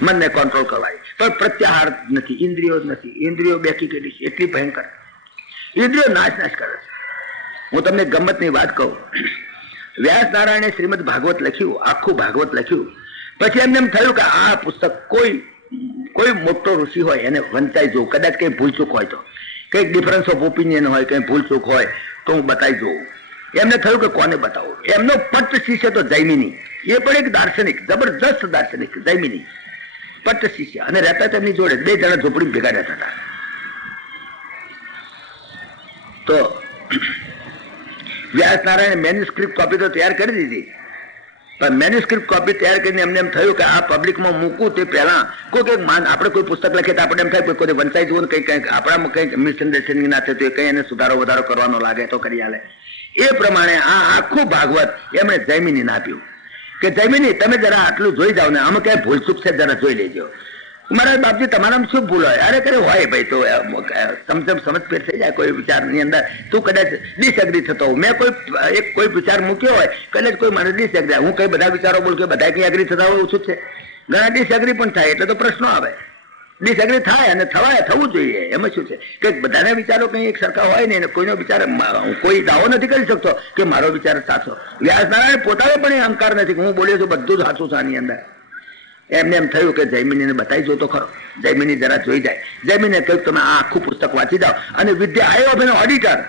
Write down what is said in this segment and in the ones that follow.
મનને કંટ્રોલ કરવાય, પણ પ્રત્યાહાર નથી, ઇન્દ્રિયો જ નથી. ઇન્દ્રિયો બેઠી કેટલી છે, એટલી ભયંકર. ઇન્દ્રિયો નાશ કરે છે. હું તમને ગમતની વાત કહું. વ્યાસ નારાયણે શ્રીમદ ભાગવત લખ્યું, આખું ભાગવત લખ્યું. પછી એમને એમ થયું કે આ પુસ્તક કોઈ મોટો ઋષિ હોય એને વંચાઈ જોઉં, કદાચ કઈ ભૂલચૂક હોય તો, કઈક ડિફરન્સ ઓફ ઓપિનિયન હોય, કઈ ભૂલચૂક હોય તો હું બતાવી જોઉં. એમને થયું કે કોને બતાવું. એમનો પટ્ટ શિષ્ય તો જૈમિની, એ પણ એક દાર્શનિક, જબરદસ્ત દાર્શનિક જૈમિની, પટ્ટ શિષ્ય, અને રહેતા તેમની જોડે 2 જણા ઝૂંપડી ભેગા રહેતા હતા. તો વ્યાસ નારાયણ મેન્યુસ્ક્રિપ્ટ કોપી તો તૈયાર કરી દીધી, પણ મેન્યુસ્ક્રિપ્ટ કોપી તૈયાર કરીને એમને એમ થયું કે આ પબ્લિકમાં મૂકવું તે પહેલા આપણે કોઈ પુસ્તક લખીએ તો આપણે એમ થાય કોઈ વંચાઈ જવું, કંઈક આપણામાં કંઈક મિસઅન્ડરસ્ટેન્ડિંગ ના થતું હોય, કંઈ એને સુધારો વધારો કરવાનો લાગે તો કરી આલે. એ પ્રમાણે આ આખું ભાગવત એમણે જૈમિનીને આપ્યું કે જૈમિની તમે જરા આટલું જોઈ જાઓ ને, આમાં ક્યાંય ભૂલચૂક છે જરા જોઈ લેજો. મારા બાપજી તમારામાં શું ભૂલ હોય? અરે કરે હોય ભાઈ, તો સમજ ફેર થઈ જાય કોઈ વિચારની અંદર. તું કદાચ ડિસએગ્રી થતો હોઉં, મેં કોઈ વિચાર મૂક્યો હોય, કદાચ કોઈ મને ડિસએગ્રી, હું કઈ બધા વિચારો બોલ કે બધા કઈ એગ્રી થતા હોય ઓછું છે, ઘણા ડિસએગ્રી પણ થાય, એટલે તો પ્રશ્નો આવે. ડિસએગ્રી થાય અને થવું જોઈએ, એમાં શું છે કે બધાના વિચારો કઈ એક સરખા હોય ને, કોઈનો વિચાર કોઈ દાવો નથી કરી શકતો કે મારો વિચાર સાચો. વ્યાસ નારાયણ પોતાને પણ એ અહંકાર નથી કે હું બોલ્યો છું બધું જ સાચું છે આની અંદર. એમને એમ થયું કે જૈમિનીને બતાવી જો તો ખરો. જૈમિની જરા જોઈ જાય. જૈમિને કહ્યું તમે આ આખું પુસ્તક વાંચી જાઓ અને વિદ્યા આયોગ એનો ઓડિટર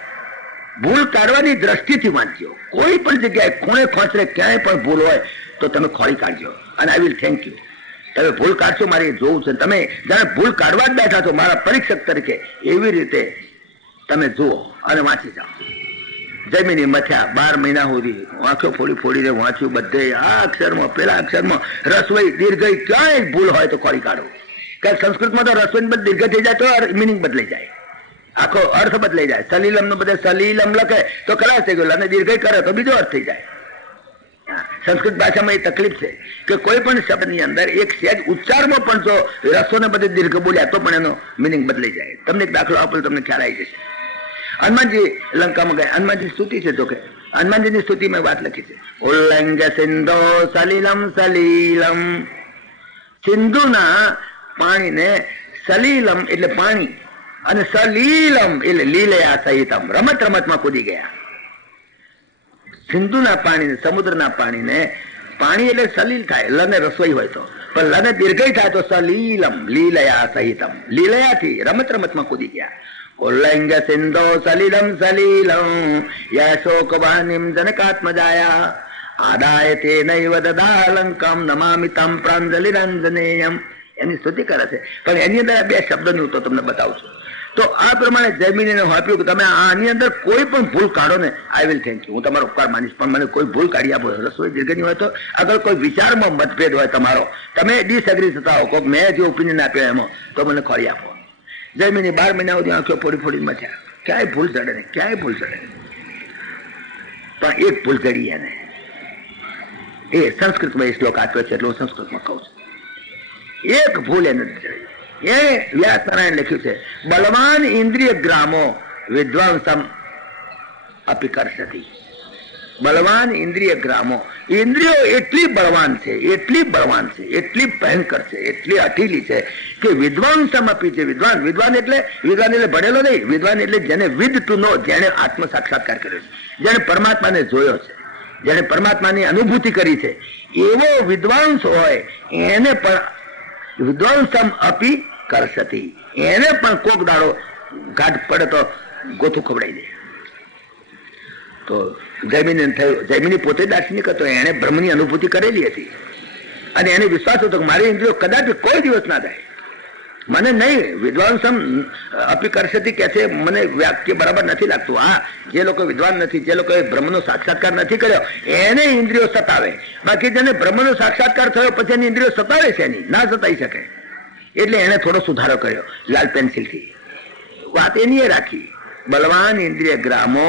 ભૂલ કાઢવાની દ્રષ્ટિથી વાંચજો. કોઈ પણ જગ્યાએ ખૂણે ખોંચરે ક્યાંય પણ ભૂલ હોય તો તમે ખોળી કાઢજો, અને આઈ વિલ થેન્ક યુ. તમે ભૂલ કાઢશો, મારે જોવું છે. તમે જાણે ભૂલ કાઢવા જ બેઠા છો મારા પરીક્ષક તરીકે, એવી રીતે તમે જુઓ અને વાંચી જાઓ. જૈમિની મથ્યા 12 મહિના સુધી આંખો ફોડીને વાંચ્યું બધે. આ અક્ષરમાં પેલા અક્ષરમાં રસવઈ દીર્ઘઈ ક્યાંય ભૂલ હોય તો ખોરી કાઢો. કારણ સંસ્કૃતમાં તો રસવઈ બધ દીર્ઘ થઈ જાય તો મિનિંગ બદલાઈ જાય, આખો અર્થ બદલાઈ જાય. સલીલમ નો બધે સલીલમ લખે તો ખલાસ થઈ ગયો, અને દીર્ઘઈ કરે તો બીજો અર્થ થઈ જાય. સંસ્કૃત ભાષામાં એ તકલીફ છે કે કોઈ પણ શબ્દની અંદર એક સહેજ ઉચ્ચારમાં પણ જો રસોને બધે દીર્ઘ બોલ્યા તો પણ એનો મિનિંગ બદલાઈ જાય. તમને એક દાખલો આપો તમને ખ્યાલ આવી જશે. હનુમાનજી લંકામાં ગયા, હનુમાનજી સ્તુતિ છે, તો કે હનુમાનજીની સ્તુતિ મેં વાત લખી છે. ઉલ્લંઘ સિંધો સલીલમ સલીલમ. સિંધુના પાણીને સલીલમ એટલે પાણી, અને સલીલમ એટલે લીલયા સહિતમ, રમતમાં કૂદી ગયા. સિંધુના પાણીને, સમુદ્રના પાણીને, પાણી એટલે સલીલ થાય, લને રસોઈ હોય તો, પણ લને દીર્ઘઈ થાય તો સલીલમ લીલયા સહિતમ, લીલયાથી રમતમાં કૂદી ગયા. ઉલ્લંઘ સિંધો સલીલમ સલીલમ યશોકવાનિમ જનકાત્મજાયા આદાય તે નૈવ દદાલંકમ નમામિ તમ પ્રાંજલિરંજનેયમ. એની સ્તુતિ કરે છે, પણ એની અંદર 2 શબ્દોનું તો તમને બતાવું છું. તો આ પ્રમાણે જૈમિનીને આપ્યું કે તમે આની અંદર કોઈ પણ ભૂલ કાઢો ને, આઈ વિલ થેન્ક યુ, હું તમારો ઉપકાર માનીશ, પણ મને કોઈ ભૂલ કાઢી આપો. રસોઈ દીર્ઘની હોય તો, અગર કોઈ વિચારમાં મતભેદ હોય તમારો, તમે ડિસએગ્રી થતા હો, મેં જે ઓપિનિયન આપ્યો એમાં, તો મને ખોળી આપો. જૈમિની 12 મહિના સુધી આંખો ફોડી મથ્યા, ક્યાંય ભૂલ ચડે નહીં, ક્યાંય ભૂલ ચડે નહીં. પણ એક ભૂલ ચડી એને, એ સંસ્કૃતમાં એ શ્લોક આપ્યો છે એટલે હું સંસ્કૃતમાં કહું છું. એક ભૂલ એને ચડી. એ વ્યાસ નારાયણ લખ્યું છે, બલવાન ઇન્દ્રિય ગ્રામો વિદ્વાંસમ અપી કરશતિ. બલવાન ઇન્દ્રિય ગ્રામો, ઇન્દ્રિયો એટલી બળવાન છે, એટલી બળવાન છે, એટલી ભયંકર છે, એટલી અઠીલી છે કે વિદ્વાંસમ અપી છે. વિદ્વાન એટલે ભણેલો નહીં, વિદ્વાન એટલે જેને વિદ ટુ નો, જેને આત્મ સાક્ષાત્કાર કર્યો છે, જેને પરમાત્માને જોયો છે, જેને પરમાત્માની અનુભૂતિ કરી છે, એવો વિદ્વાંસ હોય એને પણ વિદ્વાંસમ અપી કરશતિ, એને પણ કોક દાડો ઘાટ પડે તો ગોથું ખવડાવી દે. તો જૈમિની થયું, જૈમિની પોતે દાર્શનિક હતો, એને બ્રહ્મની અનુભૂતિ કરેલી હતી, અને એને વિશ્વાસ હતો કે મારી ઇન્દ્રિયો કદાચ કોઈ દિવસ ના જાય, મને નહીં. વિદ્વાંસમ અપી કરશતિ કે છે, મને વાક્ય બરાબર નથી લાગતું. હા, જે લોકો વિદ્વાન નથી, જે લોકોએ બ્રહ્મનો સાક્ષાત્કાર નથી કર્યો, એને ઇન્દ્રિયો સતાવે. બાકી જેને બ્રહ્મનો સાક્ષાત્કાર થયો પછી એની ઇન્દ્રિયો સતાવે છે નહીં, ના સતાઈ શકે. એટલે એને થોડો સુધારો કર્યો લાલ પેન્સિલથી. વાત એની રાખી, બલવાન ઇન્દ્રિય ગ્રામો,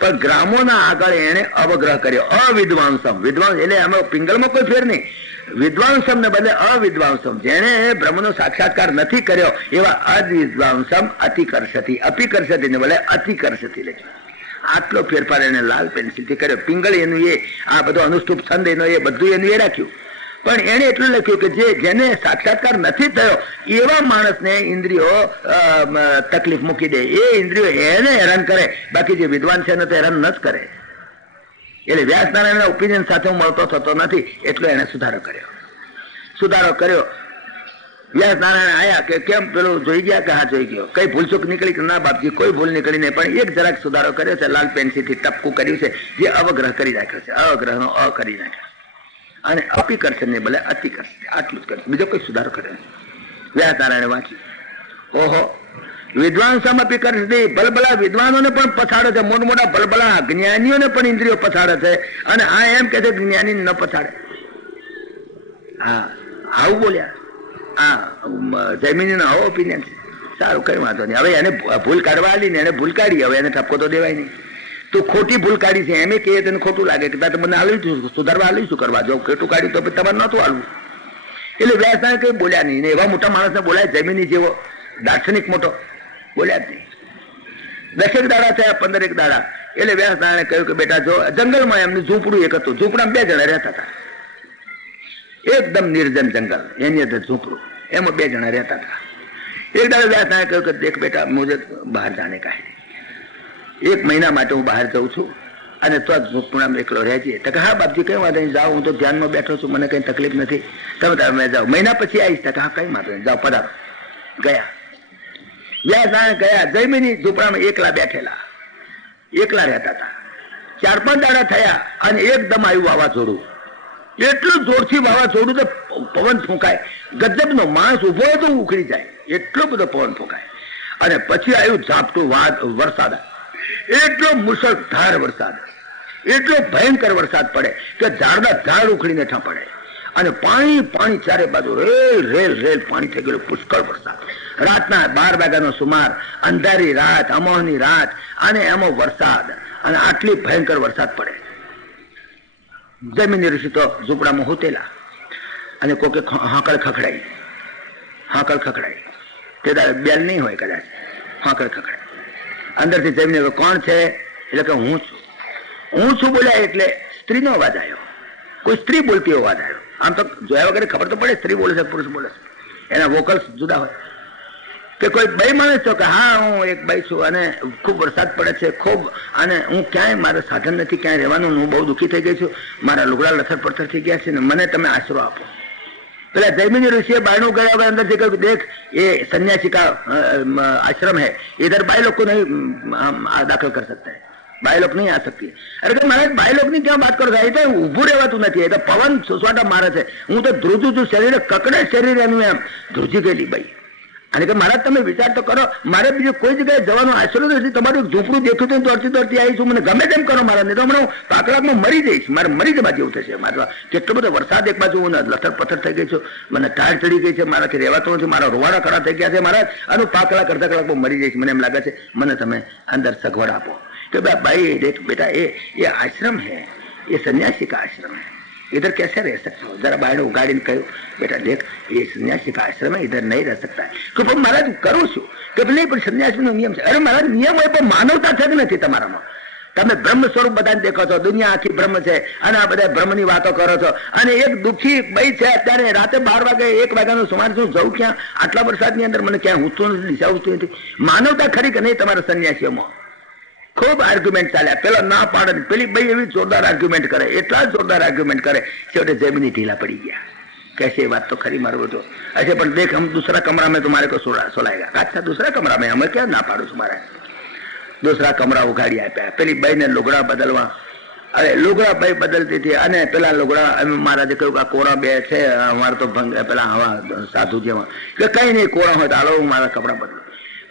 પણ ગ્રામોના આગળ એને અવગ્રહ કર્યો, અવિદ્વાંસમ. વિદ્વાંસ એટલે આમાં પિંગલમાં કોઈ ફેર નહીં. વિદ્વાંસમ ને બદલે અવિદ્વાંસમ, જેને બ્રહ્મનો સાક્ષાત્કાર નથી કર્યો એવા અવિદ્વાંસમ અતિકર્ષતિ, અપિકર્ષતિ ને બદલે અતિકર્ષતિ લખ્યું. આટલો ફેરફાર એને લાલ પેન્સિલથી કર્યો. પિંગળ એનું એ, આ બધો અનુષ્ટુપ છંદ એનો એ બધું એનું એ રાખ્યું. પણ એને એટલું લખ્યું કે જેને સાક્ષાત્કાર નથી થયો એવા માણસને ઇન્દ્રિયો તકલીફ મૂકી દે, એ ઇન્દ્રિયો એને હેરાન કરે, બાકી જે વિદ્વાન છે એને તો હેરાન ન જ કરે. એટલે વ્યાસનારાયણના ઓપિનિયન સાથે હું મળતો થતો નથી, એટલો એને સુધારો કર્યો. વ્યાસનારાયણ આયા કે કેમ પેલું જોઈ ગયા કે હા જોઈ ગયો, કઈ ભૂલચૂક નીકળી કે ના બાપજી કોઈ ભૂલ નીકળી નહીં, પણ એક જરાક સુધારો કર્યો છે, લાલ પેન્સિલથી ટપકું કર્યું છે, જે અવગ્રહ કરી નાખ્યો છે, અવગ્રહનો અ કરી નાખ્યો, અને અપી કરશે ને ભલે અતિ કરશે, આટલું જ કરશે, બીજો કોઈ સુધારો કર્યો. વ્યાસનારાયણે વાંચ્યું, ઓહો વિદ્વાન અપી કરશે, ભલભલા વિદ્વાનોને પણ પછાડે છે, મોટા મોટા ભલભલા જ્ઞાનીઓને પણ ઇન્દ્રિયો પછાડે છે, અને આ એમ કે છે જ્ઞાની ન પછાડે. હા આવું બોલ્યા. જયમિની નો આવો ઓપિનિયન છે. સારું કઈ વાંધો નહીં, હવે એને ભૂલ કાઢવા આલી ને એને ભૂલ કાઢી, હવે એને ઠપકો તો દેવાય નહીં. તું ખોટી ભૂલ કાઢી છે એમ કે તને ખોટું લાગે કે તારે મને આલવી સુધારવા આલવી શું કરવા, જો ખોટું કાઢ્યું તો તમારે નતું આલવું. એટલે વ્યાસનારાયણ કઈ બોલ્યા નહીં, ને એવા મોટા માણસને બોલાય જયમિની જેવો દાર્શનિક મોટો બોલ્યા જ નહીં. 10 દાડા થયા, 15 દાડા. એટલે વ્યાસનારાયણે કહ્યું કે બેટા જો જંગલમાં એમનું ઝૂંપડું એક હતું, ઝૂંપડામાં 2 જણા રહેતા હતા, એકદમ નિર્જન જંગલ, એની અંદર ઝૂંપડું, એમાં 2 જણા રહેતા હતા. એક દાડે વ્યાસનારાયણે કહ્યું કે દેખ બેટા મુझे બહાર જાને કા હૈ, 1 મહિના માટે હું બહાર જાઉં છું અને તો ઝૂંપડામાં એકલો રહેજે. તો કે હા બાપજી કઈ વાંધો નહીં, જાઓ, હું તો ધ્યાનમાં બેઠો છું, મને કઈ તકલીફ નથી, તમે જાઓ, મહિના પછી આવીશ. તો હા કઈ વાંધો નહીં, જાઓ પધારો. ગયા વ્યાસનારાયણ ગયા, જયમિની ઝૂંપડામાં એકલા બેઠેલા, એકલા રહેતા હતા. 4-5 દાડા થયા અને એકદમ આવ્યું વાવાઝોડું, એટલું જોરથી વાવાઝોડું તો પવન ફૂંકાય, ગજબનો માણસ ઉભો હોય તો ઉખડી જાય, એટલો બધો પવન ફૂંકાય. અને પછી આવ્યું ઝાપટું વરસાદ, એટલો મુશળધાર વરસાદ, એટલો ભયંકર વરસાદ પડે કે ઝાડના ઝાડ ઉખડીને ઠા પડે, અને પાણી ચારે બાજુ રેલ પાણી થઈ ગયેલું, પુષ્કળ વરસાદ. રાતના 12 વાગ્યાનો સુમાર, અંધારી રાત, અમોહની રાત, અને એમાં વરસાદ, અને આટલી ભયંકર વરસાદ પડે. જયમિની ઋષિ તો ઝૂંપડામાં હોતેલા, અને કોકે હાકળ ખખડાઈ, તે બેલ નહીં હોય કદાચ, હાકળ ખખડાઈ. અંદરથી જયમિની કોણ છે, એટલે કે હું છું બોલ્યા, એટલે સ્ત્રીનો અવાજ આવ્યો, કોઈ સ્ત્રી બોલતી અવાજ આવ્યો. આમ તો જોયા વગર ખબર તો પડે સ્ત્રી બોલે છે પુરુષ બોલે છે, એના વોકલ્સ જુદા હોય. કે કોઈ બાઈ માણસ છો કે હા હું એક બાઈ છું, અને ખૂબ વરસાદ પડે છે ખૂબ, અને હું ક્યાંય મારે સાધન નથી ક્યાંય રહેવાનું, હું બહુ દુઃખી થઈ ગઈ છું, મારા લુગડા લથર પડથર થઈ ગયા છે ને મને તમે આશરો આપો. પેલા જયમિની ઋષિએ બાયણું ગયા વગર અંદરથી કહ્યું દેખ એ સન્યાસી કા आश्रम है, इधर बाई लोग को नहीं दाखिल कर सकता है, बाई लोग नहीं आ सकती. अरे कि महाराज बाई लोग ની ક્યાં વાત કરો છો, એ તો ઊભું રહેવાતું નથી, એ તો પવન સુસવાટા મારે છે, હું તો ધ્રુજું છું, શરીર કકડે શરીર એનું એમ ધ્રુજી ગયેલી બાઈ. અને કે મહારાજ તમે વિચાર તો કરો, મારે બીજું કોઈ જગ્યાએ જવાનો આશરો નથી, તમારું ઝૂંપડું દેખ્યું તો દોડતી આવી છું, મને ગમે તેમ કરો મારા, નહીં તો હમણાં પાકલાકમાં મરી જઈશ, મારે મરી જવા જેવું થશે. મારા કેટલો બધો વરસાદ, એક બાજુ હું લથર પથ્થર થઈ ગઈ છું, મને ટાળ ચડી ગઈ છે, મારાથી રહેવાતો નથી, મારા રોવાડા ખડા થઈ ગયા છે મહારાજ, અને 5 કલાક અડધા કલાકમાં મરી જઈશ, મને એમ લાગે છે, મને તમે અંદર સગવડ આપો. કે ભાઈ દેખ બેટા ये आश्रम है, ये सन्यासी का आश्रम है, इधर कैसे रह सकते हो. जरा बाहर उगाड़ी कहूँ बेटा देख ये सन्यासी का आश्रम है, इधर नहीं रह सकता है. तो પણ महाराज કરું છું કે નહીં, પણ સન્યાસીનો નિયમ છે. અરે महाराज નિયમ હોય પણ માનવતા છે કે નથી તમારામાં? તમે બ્રહ્મ સ્વરૂપ બધાને દેખો છો, દુનિયા આખી બ્રહ્મ છે, અને આ બધા બ્રહ્મની વાતો કરો છો, અને એક દુઃખી ભાઈ છે અત્યારે રાતે 12 વાગે 1 વાગ્યાનો સુમાર છું, જવું ક્યાં આટલા વરસાદની અંદર, મને ક્યાં ઊંચું નથી, દિશા ઊંચું નથી. માનવતા ખરી કે નહીં તમારા સન્યાસીઓમાં? ખૂબ આર્ગ્યુમેન્ટ ચાલ્યા, પેલો ના પાડે, પેલી ભાઈ એવી જોરદાર આર્ગ્યુમેન્ટ કરે, એટલા જોરદાર આર્ગ્યુમેન્ટ કરે, છેવટે જમીની ઢીલા પડી ગયા. कैसे बात तो खरी मारो तो ऐसे, पर देख हम दूसरा कमरा में तुम्हारे को सोलाएगा. अच्छा दूसरा कमरा में, हमें क्या ना पाड़ू तुम्हारा. दूसरा कमरा उगाड़ी आप्या, पेली बाई ने લુગડા બદલવા. અરે લુગડા બાઈ બદલતી હતી, અને પેલા લુગડા મહારાજે કહ્યું કે કોરા 2 છે અમારે તો પેલા હવા સાધુ જેવા, કે કઈ નહીં કોરા હોય તો હાલો હું મારા કપડા બદલું.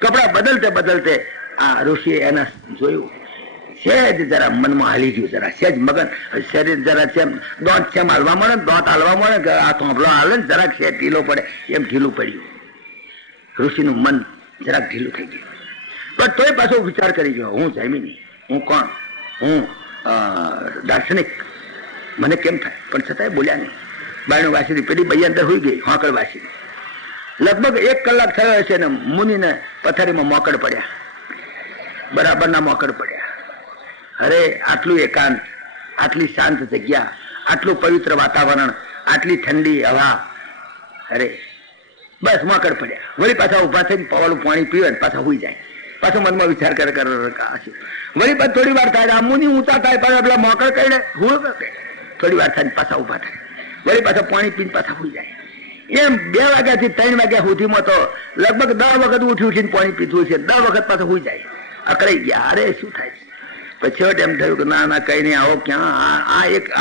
કપડા બદલતે આ ઋષિએ એના જોયું, સહેજ જરા મનમાં હાલી ગયું, જરા સહેજ મગન શરીર જરા છે દોટ છે હાલવા મળે, દોટ હાલવા મળે કે આ થોંભલો હાલે ને જરાક છે ઢીલો પડે, એમ ઢીલું પડ્યું. ઋષિનું મન જરાક ઢીલું થઈ ગયું, પણ તોય પાછો વિચાર કરી ગયો, હું જયમિની, હું કોણ, હું દાર્શનિક, મને કેમ થાય, પણ છતાંય બોલ્યા નહીં. બાયણું વાસી પેલી ભાઈ અંદર હોઈ ગઈ, હોકળ વાસી. લગભગ 1 કલાક થયો છે ને મુનિને પથારીમાં મોકળ પડ્યા, બરાબરના મોકળ પડ્યા. અરે આટલું એકાંત, આટલી શાંત જગ્યા, આટલું પવિત્ર વાતાવરણ, આટલી ઠંડી હવા, અરે બસ મોકળ પડ્યા. વળી પાછા ઉભા થઈને પવાળું પાણી પીવે ને પાછા હુઈ જાય. પાછો મનમાં વિચાર કરે વળી પાછ થોડી વાર થાય આમુની ઊંચા થાય પાછા પેલા મોકળ કહીને હું થોડી વાર થાય પાછા ઉભા થાય. વળી પાછા પાણી પીને પાછા હુઈ જાય. એમ 2 વાગ્યાથી 3 વાગ્યા સુધીમાં તો લગભગ 10 વખત ઉઠીને પાણી પીધું છે. 10 વખત પાછા હુઈ જાય. અકળાઈ ગયા, અરે શું થાય છે. પછી છેવટે એમ થયું કે ના કઈ નહીં, આવો ક્યાં,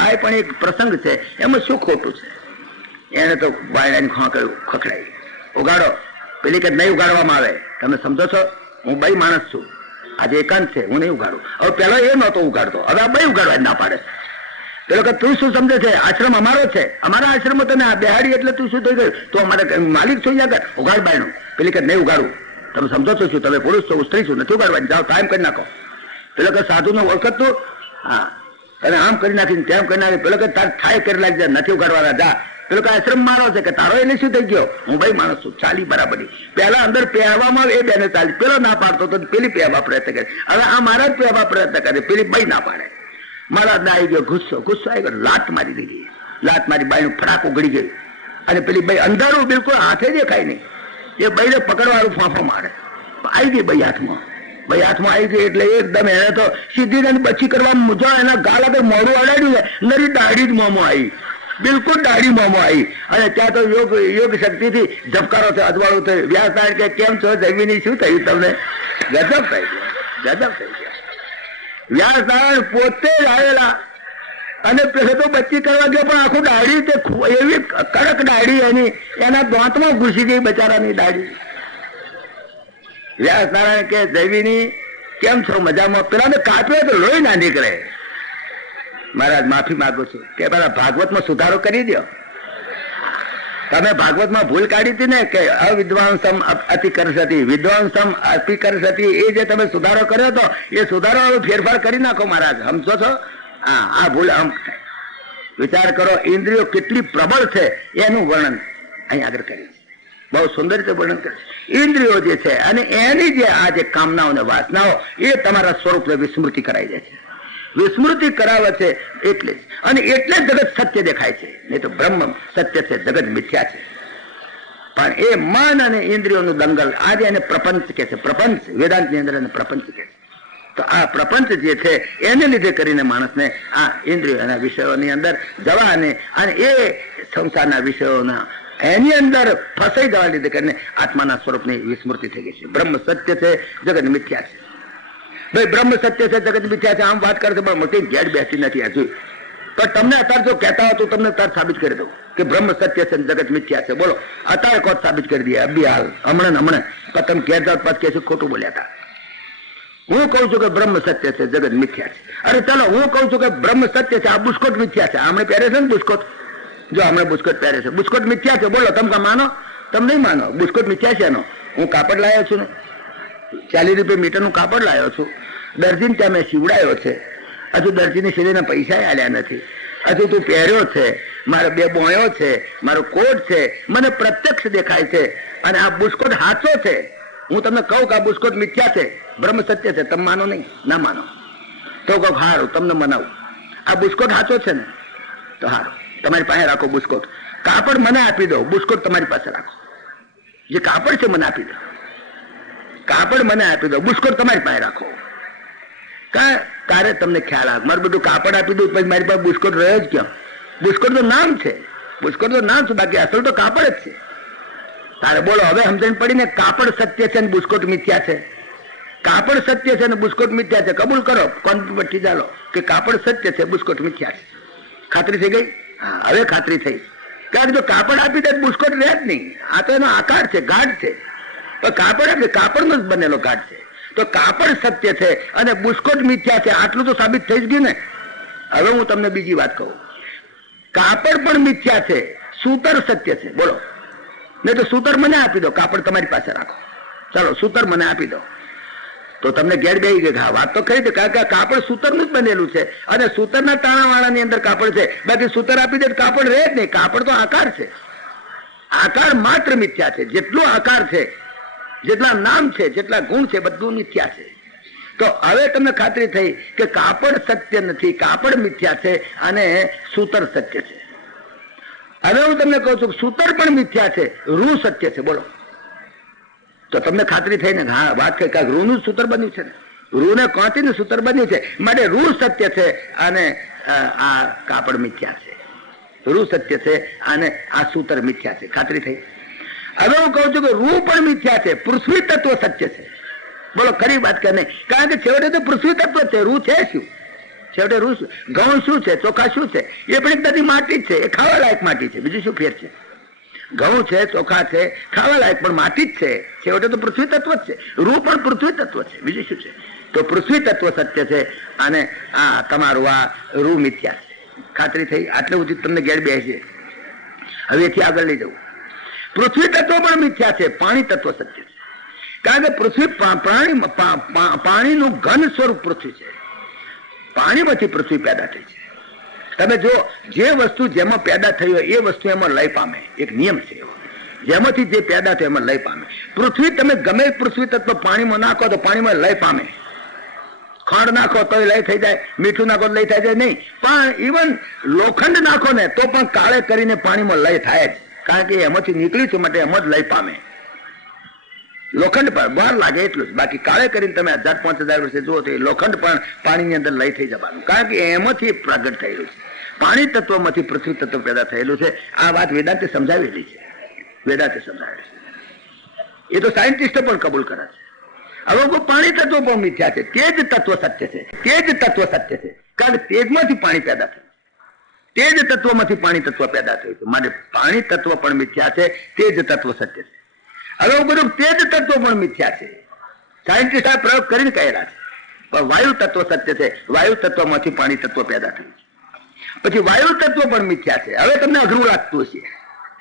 આ પણ એક પ્રસંગ છે, એમાં શું ખોટું છે. એને તો બાયડાની ખખડાઈ ઉગાડો. પેલી કે નહીં ઉગાડવામાં આવે. તમે સમજો છો, હું બાઈ માણસ છું, આજે એકાંત છે, હું નહીં ઉગાડું. હવે પેલો એ નહોતો ઉગાડતો, હવે આ બાઈ ઉગાડવા ના પાડે. પેલો કે તું શું સમજે છે, આશ્રમ અમારો છે, અમારા આશ્રમમાં તને આ બેહાડી એટલે તું શું થઈ ગયું, તો અમારે માલિક છું આગળ, ઉગાડ બાયનું. પેલી કે નહીં ઉગાડું. તમે સમજો છો શું, તમે પુરુષ છો, સ્ત્રી છું, નથી ઉગાડવાની, જાઓ ટાઈમ કરી નાખો. પેલો કે સાધુનો ઓળખત તું, હા અને આમ કરી નાખીને તેમ કરી નાખી. પેલો કે તાર થાય કરી લાગી, નથી ઉગાડવાના, જા. પેલો કે આશ્રમ મારો છે, કે તારો એને શું થઈ ગયો, હું ભાઈ માણસ છું, ચાલી બરાબરી. પેલા અંદર પહેરવામાં એ બેને ચાલી, પેલો ના પાડતો તો પેલી પહેરવા પ્રયત્ન કરે. હવે આ મારા જ પહેરવા પ્રયત્ન કરે, પેલી બાઈ ના પાડે. મારા જ આવી ગયો ગુસ્સો આવી ગયો, લાત મારી દીધી. લાત મારી બાઈનું ફટાક ઉગડી ગયું. અને પેલી બાઈ અંધારું બિલકુલ હાથે દેખાય નહીં. એ બાઈને પકડવાનું ફાંફો મારે. આવી ગઈ બાઈ હાથમાં. ભાઈ હાથમાં આવી ગઈ એટલે એકદમ એને તો સીધી બચી કરવા મુજો, એના ગાલ આગળ મોડું અડાડ્યું છે, નરી દાઢી જ મોમો આવી, બિલકુલ દાઢી મોમો આવી. અને ત્યાં તો યોગ શક્તિથી ધબકારો થયો, અજવાળું થયું. વ્યાસ કે કેમ છો જમીની, શું થયું તમને? ગજબ થઈ ગયા, ગજબ થઈ ગયા. વ્યાસ નારાયણ પોતે જ આવેલા અને પેલો તો બચી કરવા ગયો, પણ આખું દાઢી તે એવી કડક દાઢી એની, એના દાંતમાં ઘૂસી ગઈ બચારાની દાઢી. વ્યાસ નારાયણ કે દેવીની કેમ છો, મજામાં? પેલા કાપ્યો તો લોહી ના નીકળે. મહારાજ માફી માંગુ છું કે પેલા ભાગવતમાં સુધારો કરી દો. તમે ભાગવતમાં ભૂલ કાઢી હતી ને કે અવિદ્વાંસમ અતિ કરસતી, વિદ્વાંસમ અતિ કરસતી, એ જે તમે સુધારો કર્યો હતો એ સુધારો ફેરફાર કરી નાખો મહારાજ, સમજો છો? હા, આ ભૂલ આમ વિચાર કરો. ઇન્દ્રિયો કેટલી પ્રબળ છે એનું વર્ણન અહીં આગળ કર્યું. બહુ સુંદર રીતે વર્ણન કરે છે. ઇન્દ્રિયો જે છે અને એની જે આ જે કામનાઓ અને વાસનાઓ એ તમારા સ્વરૂપને વિસ્મૃતિ કરાવી દે છે. વિસ્મૃતિ કરાવે છે એટલે જ, અને એટલે જગત સત્ય દેખાય છે. નહીં તો બ્રહ્મ સત્ય છે, જગત મિથ્યા છે. પણ એ મન અને ઇન્દ્રિયોનું દંગલ, આજે એને પ્રપંચ કે છે. પ્રપંચ વેદાંતની અંદર એને પ્રપંચ કે છે. તો આ પ્રપંચ જે છે એને લીધે કરીને માણસને આ ઇન્દ્રિયોના વિષયોની અંદર જવાને અને એ સંસારના વિષયોના એની અંદર ફસાઈ જવા લીધે કરીને આત્માના સ્વરૂપની વિસ્મૃતિ થઈ ગઈ છે. બ્રહ્મ સત્ય છે, જગત મિથ્યા છે. ભાઈ બ્રહ્મ સત્ય છે, જગત મિથ્યા છે, આમ વાત કરે છે, પણ મોટી ઘેર બેસી નથી હજુ. પણ તમને અત્યારે જો કહેતા હો તો તમને અત્યારે સાબિત કરી દઉં કે બ્રહ્મ સત્ય છે, જગત મિથ્યા છે. બોલો અત્યારે કોટ સાબિત કરી દે અભી હાલ, હમણાં. પણ તમે ઘેર જાઓ પાછ કે ખોટું બોલ્યા હતા. હું કઉ છું કે બ્રહ્મ સત્ય છે, જગત મિથ્યા છે. અરે ચલો હું કઉ છું કે બ્રહ્મ સત્ય છે, આ બુસ્કોટ મિથ્યા છે. હમણાં પહેરે છે ને બુસ્કોટ, જો હમણાં બુસ્કોટ પહેરે છે, બુસ્કોટ મિથ્યા છે. બોલો તમે માનો? તમે નહીં માનો. બુસ્કોટ મિથ્યા છે એનો. હું કાપડ લાવ્યો છું ને, 40 રૂપિયા મીટરનું કાપડ લાવ્યો છું. દરજીને ત્યાં મેં સીવડાયો છે. હજુ દરજીની સીધીના પૈસા આલ્યા નથી. હજુ તું પહેર્યો છે, મારો 2 બોયો છે, મારો કોટ છે, મને પ્રત્યક્ષ દેખાય છે. અને આ બુસ્કોટ સાચો છે. હું તમને કહું કે આ બુસ્કોટ મિથ્યા છે, બ્રહ્મ સત્ય છે. તમે માનો નહીં? ના માનો તો કહું સારું, તમને મનાવું. આ બુસ્કોટ સાચો છે ને, તો સારું, તમારી પાસે રાખો બુસ્કોટ. કાપડ મને આપી દો, બુસ્કોટ તમારી પાસે રાખો. જે કાપડ છે મને આપી દો, કાપડ મને આપી દો, બુસ્કોટ તમારી પાસે રાખો. તારે તમને ખ્યાલ આવે. મારું બધું કાપડ આપી દઉં પછી મારી પાસે બુસ્કોટ રહ્યો જ ક્યાં? બુસ્કોટ તો નામ છે, બુસ્કોટ તો નામ છે, બાકી અસલ તો કાપડ જ છે. તારે બોલો હવે સમજણ પડી ને? કાપડ સત્ય છે ને બુસ્કોટ મિથ્યા છે. કાપડ સત્ય છે ને બુસ્કોટ મિથ્યા છે. કબૂલ કરો, કોન્ફિડન્સથી ચાલો કે કાપડ સત્ય છે, બુસ્કોટ મિથ્યા છે. ખાતરી થઈ ગઈ? હા, હવે ખાતરી થઈ. કારણ કે જો કાપડ આપી દે બુસ્કોટ રહે જ નહીં. આ તો એનો આકાર છે, ગાઢ છે. પણ કાપડ આપે, કાપડનો જ બનેલો ગાઢ છે. તો કાપડ સત્ય છે અને બુસ્કોટ મિથ્યા છે. આટલું તો સાબિત થઈ જ ગયું ને. હવે હું તમને બીજી વાત કહું. કાપડ પણ મિથ્યા છે, સૂતર સત્ય છે. બોલો, નહીં તો સૂતર મને આપી દો, કાપડ તમારી પાસે રાખો. ચાલો સૂતર મને આપી દો તો તમને ઘેર બેસી ગઈ. હા, વાત તો ખરી છે, કારણ કે કાપડ સૂતરનું જ બનેલું છે અને સૂતરના તાણાવાળાની અંદર કાપડ છે. બાકી સૂતર આપી દે કાપડ રહે જ નહીં. કાપડ તો આકાર છે, આકાર માત્ર મિથ્યા છે. જેટલો આકાર છે, જેટલા નામ છે, જેટલા ગુણ છે, બધું મિથ્યા છે. તો હવે તમને ખાતરી થઈ કે કાપડ સત્ય નથી, કાપડ મિથ્યા છે અને સૂતર સત્ય છે. હવે હું તમને કહું છું સૂતર પણ મિથ્યા છે, રૂ સત્ય છે. બોલો તો તમને ખાતરી થઈ ને? હા, વાત કઈ કાંક રૂનું સૂતર બન્યું છે ને, રૂ ને કાંટીનું સૂતર બન્યું છે. માટે રૂ સત્ય છે અને આ કાપડ મિથ્યા છે. રૂ સત્ય છે અને આ સૂતર મિથ્યા છે. ખાતરી થઈ? હવે હું કહું છું કે રૂ પણ મિથ્યા છે, પૃથ્વી તત્વ સત્ય છે. બોલો ખરી વાત કે નહીં? કારણ કે છેવટે તો પૃથ્વી તત્વ છે. રૂ છે શું? છેવટે રૂ શું? ઘઉં શું છે? ચોખા શું છે? એ પણ એક બધી માટી જ છે. એ ખાવા લાયક માટી છે. બીજું શું ફેર છે? ઘઉં છે, ચોખા છે, ખાવા લાયક પણ માટી જ છે. છેવટે તો પૃથ્વી તત્વ જ છે. રૂ પણ પૃથ્વી તત્વ છે. બીજું શું છે? તો પૃથ્વી તત્વ સત્ય છે અને આ તમારું આ રૂ મિથ્યા છે. ખાતરી થઈ? આટલે સુધી તમને ગેર બેસે. હવે એથી આગળ લઈ જવું. પૃથ્વી તત્વ પણ મિથ્યા છે, પાણી તત્વ સત્ય છે. કારણ કે પૃથ્વી પાણીનું ઘન સ્વરૂપ પૃથ્વી છે. પાણીમાંથી પૃથ્વી પેદા થઈ છે. તમે જો જે વસ્તુ જેમાં પેદા થઈ હોય એ વસ્તુ એમાં લય પામે. એક નિયમ છે એવો, જેમાંથી જે પેદા થાય એમાં લય પામે. પૃથ્વી તમે ગમે પૃથ્વી તત્વ પાણીમાં નાખો તો પાણીમાં લય પામે. ખાંડ નાખો તો લય થઈ જાય, મીઠું નાખો તો લય થઈ જાય નહીં. પણ ઇવન લોખંડ નાખો ને તો પણ કાળે કરીને પાણીમાં લય થાય જ. કારણ કે એમાંથી નીકળ્યું છે માટે એમાં જ લય પામે. લોખંડ પણ બહાર લાગે એટલું જ, બાકી કાળે કરીને તમે 1000-5000 વર્ષે જુઓ તો એ લોખંડ પણ પાણીની અંદર લય થઈ જવાનું. કારણ કે એમાંથી પ્રગટ થયેલું છે. પાણી તત્વમાંથી પૃથ્વી તત્વ પેદા થયેલું છે. આ વાત વેદાંતે સમજાવેલી છે. વેદાંતે સમજાવેલી છે. એ તો સાયન્ટિસ્ટો પણ કબૂલ કરે છે. હવે પાણી તત્વ પણ મિથ્યા છે. તેજ તત્વ સત્ય છે. તેજ તત્વ સત્ય છે. કારણ કે તેજમાંથી પાણી પેદા થયું. તેજ તત્વમાંથી પાણી તત્વ પેદા થયું છે. માટે પાણી તત્વ પણ મિથ્યા છે, તેજ તત્વ સત્ય છે. હવે હું બધું તેજ તત્વ પણ મિથ્યા છે. સાયન્ટિસ્ટ આ પ્રયોગ કરીને કહેલા છે. પણ વાયુ તત્વ સત્ય છે. વાયુ તત્વમાંથી પાણી તત્વ પેદા થયું છે. પછી વાયુ તત્વ પણ મિથ્યા છે. હવે તમને અઘરું લાગતું હશે,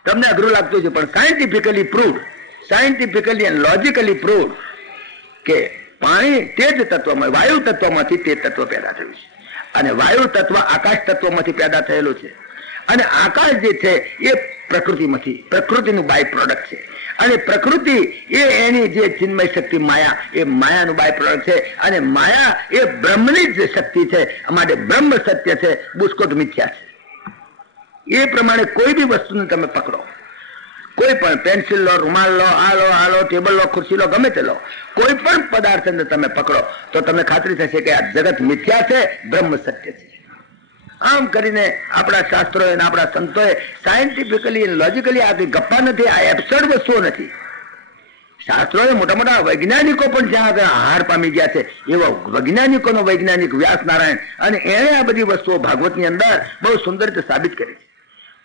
તમને અઘરું લાગતું છે, પણ scientifically proved, scientifically and logically proved કે પાણી તેજ તત્વમાં, વાયુ તત્વમાંથી તેજ તત્વ પેદા થયું છે. અને વાયુ તત્વ આકાશ તત્વમાંથી પેદા થયેલું છે. અને આકાશ જે છે એ પ્રકૃતિમાંથી, પ્રકૃતિનું બાય પ્રોડક્ટ છે. અને પ્રકૃતિ એ એની જે ચિન્મય શક્તિ માયા, એ માયાનું બાય પ્રોડક્ટ છે. અને માયા એ બ્રહ્મની જ શક્તિ છે. માટે બ્રહ્મ સત્ય છે, બુસ્કોટ મિથ્યા છે. એ પ્રમાણે કોઈ બી વસ્તુને તમે પકડો, કોઈ પણ પેન્સિલ લો, રૂમાલ લો, આ લો, ટેબલ લો, ખુરશી લો, ગમે તે લો, કોઈ પણ પદાર્થને તમે પકડો તો તમને ખાતરી થશે કે આ જગત મિથ્યા છે, બ્રહ્મ સત્ય છે. આમ કરીને આપણા શાસ્ત્રોએ અને આપણા સંતોએ સાયન્ટિફિકલી લોજિકલી આપી ગપ્પા નથી. આ એબ્સર્ડ વસ્તુઓ નથી. શાસ્ત્રોએ મોટા મોટા વૈજ્ઞાનિકો પણ જ્યાં આગળ હાર પામી ગયા છે એવા વૈજ્ઞાનિકોનો વૈજ્ઞાનિક વ્યાસ નારાયણ, અને એણે આ બધી વસ્તુઓ ભાગવતની અંદર બહુ સુંદર રીતે સાબિત કરી છે.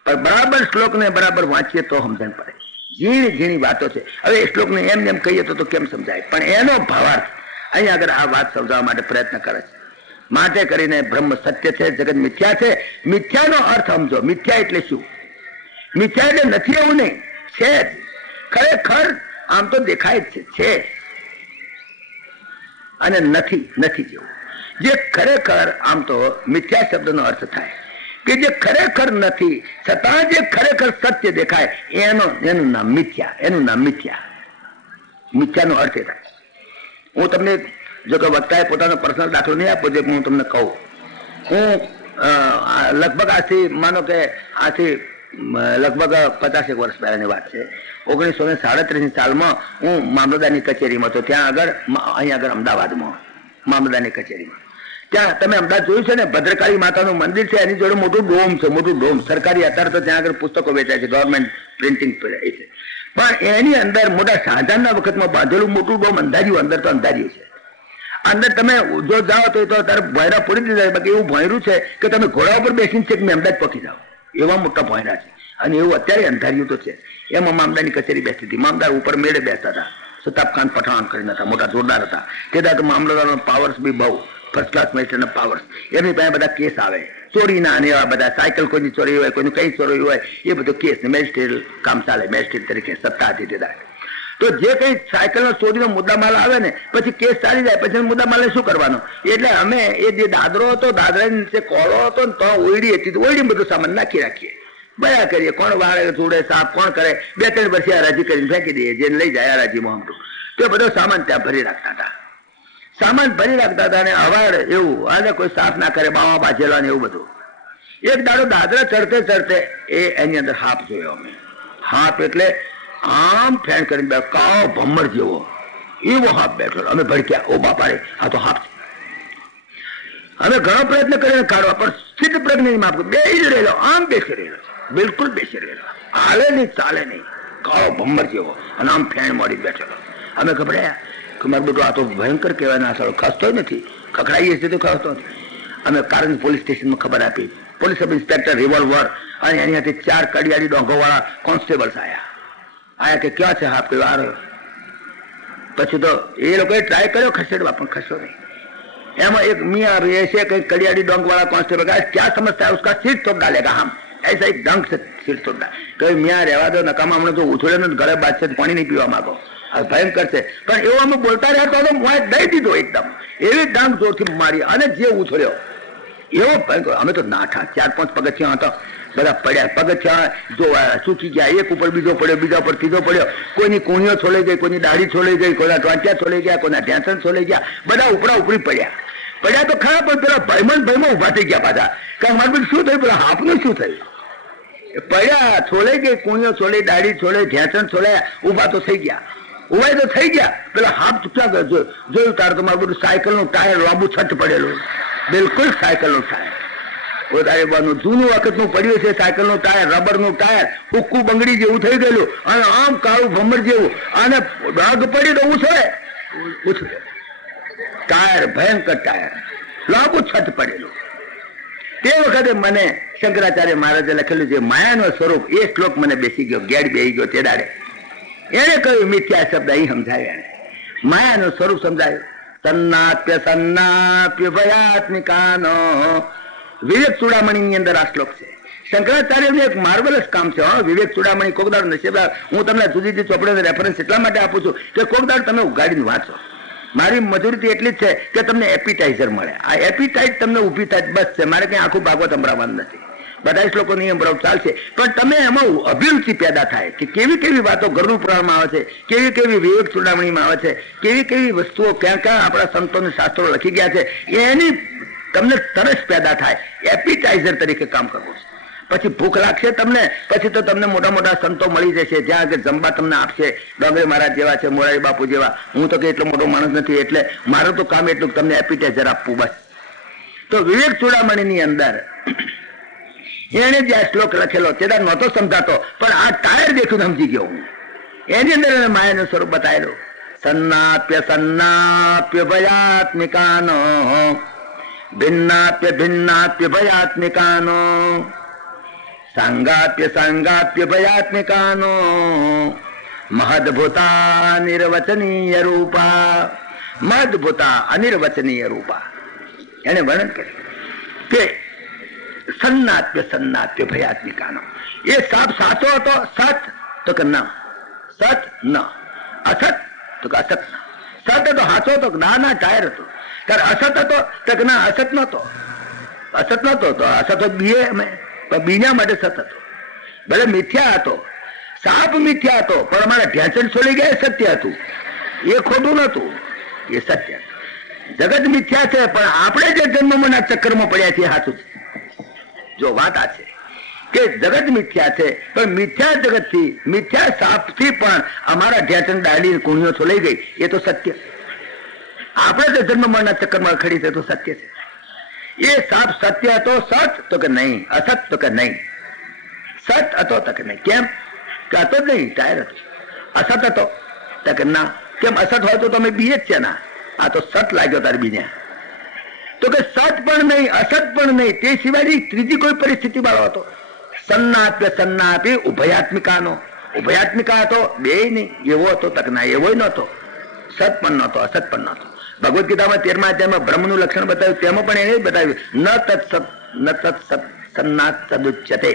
પણ બરાબર શ્લોકને બરાબર વાંચીએ તો સમજણ પડે. ઝીણી ઝીણી વાતો છે. હવે એ શ્લોકને એમ એમ કહીએ તો કેમ સમજાય? પણ એનો ભાવાર્થ અહીંયા આગળ આ વાત સમજાવવા માટે પ્રયત્ન કરે છે. માટે કરીને બ્રહ્મ સત્ય છે, જગત મિથ્યા છે. મિથ્યાનો અર્થ સમજો. મિથ્યા એટલે શું? મિથ્યા એટલે નથી એવું નહીં, છે જ. ખરેખર આમ તો દેખાય જ છે અને નથી, નથી જેવું. જે ખરેખર આમ તો મિથ્યા શબ્દનો અર્થ થાય કે જે ખરેખર નથી છતાં જે ખરેખર સત્ય દેખાય એનું નામ મિથ્યા. એનું નામ મિથ્યા. મિથ્યાનો અર્થ એ થાય. હું તમને જો કે વક્તાએ પોતાનો પર્સનલ દાખલો નહીં આપો જે હું તમને કહું. હું લગભગ આથી માનો કે આથી લગભગ 50 વર્ષ પહેલાની વાત છે. 1937ની સાલમાં હું મામલતદારની કચેરીમાં હતો. ત્યાં આગળ અહીંયા આગળ અમદાવાદમાં મામલતદારની કચેરીમાં. ત્યાં તમે અમદાવાદ જોયું છે ને, ભદ્રકાળી માતાનું મંદિર છે, એની જોડે મોટું ડોમ છે, મોટું ડોમ સરકારી. અત્યારે તો ત્યાં આગળ પુસ્તકો વેચાય છે, ગવર્મેન્ટ પ્રિન્ટિંગ છે. પણ એની અંદર મોટા શાહજહાનના વખતમાં બાંધેલું મોટું ડોમ અંધાર્યું. અંદર તો અંધાર્યું છે. અંદર તમે જો જાઓ તો ત્યારે ભોયરા પૂરી દીધા. બાકી એવું ભોયરું છે કે તમે ઘોડા ઉપર બેસીને છે કે અમદાવાદ પહોંચી જાઓ, એવા મોટા ભોયરા છે. અને એવું અત્યારે અંધાર્યું તો છે. એમાં મામદારની કચેરી બેસતી હતી. મામદાર ઉપર મેળે બેસતા હતા. સતાબ ખાન પઠાણ કરીને હતા, મોટા જોરદાર હતા. તે તો મામલતદારનો પાવર્સ બી બહુ ફર્સ્ટ ક્લાસ મેજિસ્ટ્રેટના પાવર્સ. એમની પાસે બધા કેસ આવે ચોરીના અને એવા બધા. સાયકલ કોઈની ચોરી હોય, કોઈનું કઈ ચોરી હોય, એ બધો કેસ મેજિસ્ટ્રેટ કામ ચાલે. મેજિસ્ટ્રેટ તરીકે સત્તા હતી તે દાડે. તો જે કઈ સાયકલનો ચોરીનો મુદ્દામાલ આવે ને પછી કેસ ચાલી જાય, પછી મુદ્દામાલને શું કરવાનો? એટલે અમે એ જે દાદરો હતો, દાદરાની નીચે કોળો હતો ને તો ઓયડી હતી, તો ઓયડી બધું સામાન નાખી રાખીએ, બયા કરીએ. કોણ વાળે જોડે સાફ કોણ કરે, 2-3 વર્ષે હરાજી કરીને ફેંકી દઈએ. જેને લઈ જાય હરાજીમાં હમતું તો બધો સામાન ત્યાં ભરી રાખતા હતા. સામાન ભરી રાખતા હતા. અને અવાડ એવું અને કોઈ સાફ ના કરે, બાવા બાજેલા ને એવું બધું. એક દાડો દાદરા ચડતે ચડતે એની અંદર હાપ જોયો અમે. હાપ એટલે આમ ફેણ કરીને બે કાળો ભમર જેવો એવો હાપ બેઠો. અમે ભડક્યા, ઓ બાપા રે, આ તો હાપ છે. અમે ઘણો પ્રયત્ન કરીને કાઢવા, પણ સ્થિત પ્રજ્ઞ માપ બેસી જ રહેલો, આમ બેસી રહેલો, બિલકુલ બેસી રહેલો, હાલે નહીં ચાલે નહીં, કાળો ભમર જેવો, અને આમ ફેણ મોડી બેઠેલો. અમે ગભરાયા કે મારું બધું આ તો ભયંકર કહેવાય, ના સારો ખસતો નથી, ખખડાઈએ છીએ તો ખસતો નથી. અમે કારંજ પોલીસ સ્ટેશનમાં ખબર આપી. પોલીસ સબ ઇન્સ્પેક્ટર રિવોલ્વર અને એની હાથે 4 કડિયાળી ડોંગો વાળા કોન્સ્ટેબલ્સ આયા કે ક્યાં છે હાપ, કયો આ રહ્યો. પછી તો એ લોકોએ ટ્રાય કર્યો ખસેડવા, પણ ખસ્યો નહીં. એમાં એક મિયા ऐसे कहीं कड़ियाड़ी डोंग वाला कांस्टेबल का क्या समझता है, उसका सिर तोड़ डालेगा हम, ऐसा एक ढंग से सिर तोड़ डाले. कहीं मिया રહેવા દો, નકામા હમણાં તો ઉછળે ને ગળે બાદ છે, પાણી નહીં પીવા માંગો, આ ભયંકર છે. પણ એવો અમે બોલતા રહ્યા તો મોએ દઈ દીધો એકદમ, એવી ડાંગ જોરથી મારી અને જે ઉછળ્યો એવો ભયંકર. અમે તો નાઠા, 4-5 પગથિયા હતા, બધા પડ્યા, પગથિયા જોવાયા, સૂકી ગયા, એક ઉપર બીજો પડ્યો, બીજા ઉપર ત્રીજો પડ્યો, કોઈની કુણીઓ છોલાઈ ગઈ, કોઈની દાઢી છોલાઈ ગઈ, કોઈના ટોંટિયા છોલાઈ ગયા, કોઈના ઢેંસણ છોલાઈ ગયા, બધા ઉપરા ઉપરી પડ્યા તો ખરા. પણ પેલા ભયમાં ઉભા થઈ ગયા પાછા, કારણ મારું બધું શું થયું, પેલા હાપનું શું થયું. પડ્યા, છોલાઈ ગઈ, કુણીઓ છોલાઈ, દાઢી છોલાઈ, ઢેંસણ છોલાયા, ઉભા તો થઈ ગયા, ઉભાઈ તો થઈ ગયા. પેલા હાપ ચૂક્યા ગયો, જોયું તાર તો મારું બધું સાયકલનું ટાયર લાંબુ છઠ પડેલું, બિલકુલ સાયકલનું ટાયર જૂનું વખતનું પડ્યું છે. સાયકલનું ટાયર, રબરનું ટાયર, હુક્કું બંગડી જેવું થઈ ગયેલું, અને આમ કાળું ભમર જેવું, અને ડાઘ પડી તો ઉછળે ટાયર, ભયંકર ટાયર, લાંબુ છત પડેલું. તે વખતે મને શંકરાચાર્ય મહારાજે લખેલું છે માયાનું સ્વરૂપ, એ શ્લોક મને બેસી ગયો, ગેડ બેસી ગયો. તે દાડે એને કહ્યું મિથ્યા શબ્દ અહીં સમજાવ્યા, એને માયાનું સ્વરૂપ સમજાયું. સન્નાપ્ય ભયાત્મિકાનો વિવેક ચૂડામણી ની અંદર આ શ્લોક છે. શંકરાચાર્યનું એક માર્વેલસ કામ છે. વિવેક ચૂડામણી કોકદાર નસીબદાર, હું તમને જુદી જુદી ચોપડીનો રેફરન્સ એટલા માટે આપું છું કે કોકદાર તમે ઉગાડીને વાંચો. મારી મજૂરી એટલી જ છે કે તમને એપિટાઇઝર મળે. આ એપિટાઇઝ તમને ઊભી થાય બસ છે. મારે કઈ આખું ભાગવત સંભળાવવાનું નથી, બધા શ્લોકો નહીં સંભળાવ ચાલશે, પણ તમે એમાં અભિરુચિ પેદા થાય કે કેવી કેવી વાતો ઘરનું પુરાણમાં આવે છે, કેવી કેવી વિવેક ચૂડામણીમાં આવે છે, કેવી કેવી વસ્તુઓ ક્યાં ક્યાં આપણા સંતોને શાસ્ત્રો લખી ગયા છે, એની તમને તરસ પેદા થાય. એપિટાઇઝર તરીકે કામ કરવું છે. પછી ભૂખ લાગશે તમને, પછી તો તમને મોટા મોટા સંતો મળી જશે, જ્યાં આગળ જમવા તમને આપશે. ડોંગરે મહારાજ જેવા છે, મોરારી બાપુ જેવા. હું તો કે એટલો મોટો માણસ નથી, એટલે મારું તો કામ એટલું તમને એપિટાઇઝર આપવું બસ. તો વિવેક ચૂડામણી ની અંદર એને જે આ શ્લોક લખેલો તે નહોતો સમજાતો, પણ આ ટાયર દેખ્યું સમજી ગયો હું. એની અંદર એને માયાનું સ્વરૂપ બતાવેલું. સન્નાપ્ય ભયાત્મિકાનો ભિન્નાપ્ય ભયાત્મિકાનો સાંગાપ્ય ભયાત્મિકાનો મહદભૂતા નિર્વચનીય રૂપા. મહદભૂતા અનિર્વચનીય રૂપા એને વર્ણન કર્યું કે સન્નાપ્ય ભયાત્મિકાનો એ સાપ સાચો હતો, સત તો કે ના, સત ન, અસત તો કે અસત ના. સત હતો સાચો હતો, ના ટાયર હતો. ત્યારે અસત હતો તો કે ના, અસત નતો, અસત નતો તો અસત બીએ અમે, પણ બીના માટે સત હતો. ભલે મિથ્યા હતો, સાપ મિથ્યા હતો, પણ અમારા ઢેંચણ છોડી ગયા સત્ય હતું. એ ખોટું નતું, એ સત્ય. જગત મિથ્યા છે, પણ આપણે જે જન્મના ચક્કરમાં પડ્યા છીએ સાચું છે. જો વાત આ છે કે જગત મિથ્યા છે, પણ મિથ્યા જગત થી, મિથ્યા સાપ થી પણ અમારા ઢેંચણ ડાળી કુણીઓ છોલાઈ ગઈ, એ તો સત્ય. આપણે જે જન્મ મરના ચક્કરમાં ખડી છે તો સત્ય છે. એ સાપ સત્ય હતો, સત તો કે નહીં, અસત તો કે નહીં. સત હતો તો કે નહીં, કેમ કે હતો જ નહીં, ટાયર હતો. અસત હતો તો કે ના, કેમ અસત હોય તો તમે બીએ જ છે ના, આ તો સત લાગ્યો તારે બીજા. તો કે સત પણ નહીં, અસત પણ નહીં, તે સિવાયની ત્રીજી કોઈ પરિસ્થિતિ વાળો હતો. સન્નાપ્ય ઉભયાત્મિકાનો, ઉભયાત્મિકા હતો, બે નહીં, એવો હતો તક ના, એવો નહોતો. સત પણ નહોતો, અસત પણ નહોતો. ભગવદ ગીતામાં 13મા અધ્યાયમાં બ્રહ્મનું લક્ષણ બતાવ્યું, તેમાં પણ એને બતાવ્યું ન તત્સત ન તત્સત સન્નાત સદુચ્યતે,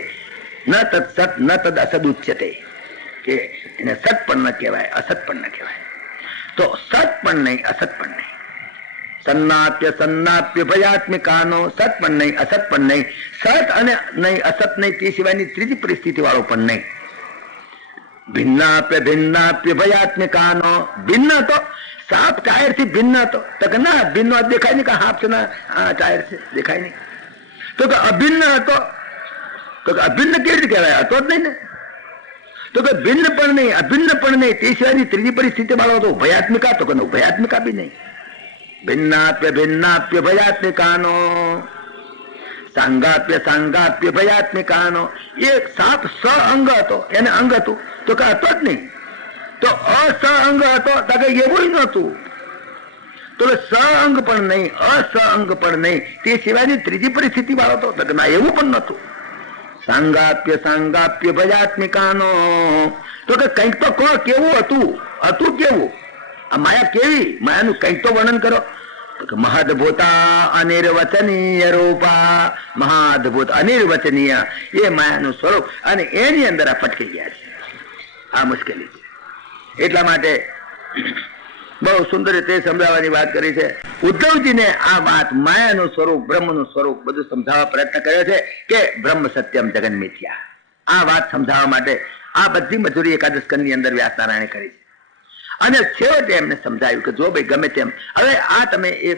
ન તત્સત ન તદ અસદુચ્યતે, કે એને સત પણ ન કહેવાય, અસત પણ ન કહેવાય. તો સત પણ નહીં, અસત પણ નહીં. સન્નાપ્ય ભયાત્મિકાનો, સત પણ નહીં, અસત પણ નહીં, સત અને નહીં, અસત નહીં, તે સિવાયની ત્રીજી પરિસ્થિતિ વાળો પણ નહીં. ભિન્નાપ્ય ભયાત્મિકાનો, ભિન્ન હતો, સાપ ટાયર થી ભિન્ન હતો તો કે ના, ભિન્ન દેખાય નહીં, કે હાફ છે ના ટાયર છે દેખાય નહીં. તો કે અભિન્ન હતો, તો અભિન્ન કેવી રીતે કહેવાય? હતો જ નહીં ને. તો કે ભિન્ન પણ નહીં, અભિન્ન પણ નહીં, તે સિવાયની ત્રીજી પરિસ્થિતિ વાળો તો ભયાત્મિકા, તો કે ભયાત્મિકા બી નહીં. ભિન્નાપ્ય ભિન્નાપ્ય ભયાત્મિકાનો, સાંગાપ્ય સાંગાપ્ય ભયાત્મિકાનો. એક સાપ સ અંગ હતો, એને અંગ હતું તો કે હતો જ નહીં. તો અસઅંગ હતો તો કે એવું નહોતું. તો સઅંગ પણ નહીં, અસઅંગ પણ નહીં, તે સિવાયની ત્રીજી પરિસ્થિતિ વાળો તો કે ના, એવું પણ નહોતું. સાંગાપ્ય સાંગાપ્ય ભયાત્મિકાનો, તો કે કંઈક તો કહો, કેવું હતું? હતું કેવું? આ માયા કેવી? માયાનું કંઈક તો વર્ણન કરો. તો કે મહાદભૂતા અનિર્વચનીય રૂપા, મહાદભૂત અનિર્વચનીય એ માયાનું સ્વરૂપ, અને એની અંદર આ પટકી ગયા છે. આ મુશ્કેલી છે. એટલા માટે બહુ સુંદર રીતે સમજાવવાની વાત કરી છે. ઉદ્ધવજીને આ વાત માયાનું સ્વરૂપ, બ્રહ્મનું સ્વરૂપ બધું સમજાવવા પ્રયત્ન કર્યો છે કે બ્રહ્મ સત્યમ જગન મિથ્યા. આ વાત સમજાવવા માટે આ બધી મજૂરી એકાદશ સ્કંદની અંદર વ્યાસનારાયણે કરી છે. અને છેવટે એમને સમજાયું કે જો ભાઈ ગમે તેમ, હવે આ તમે એ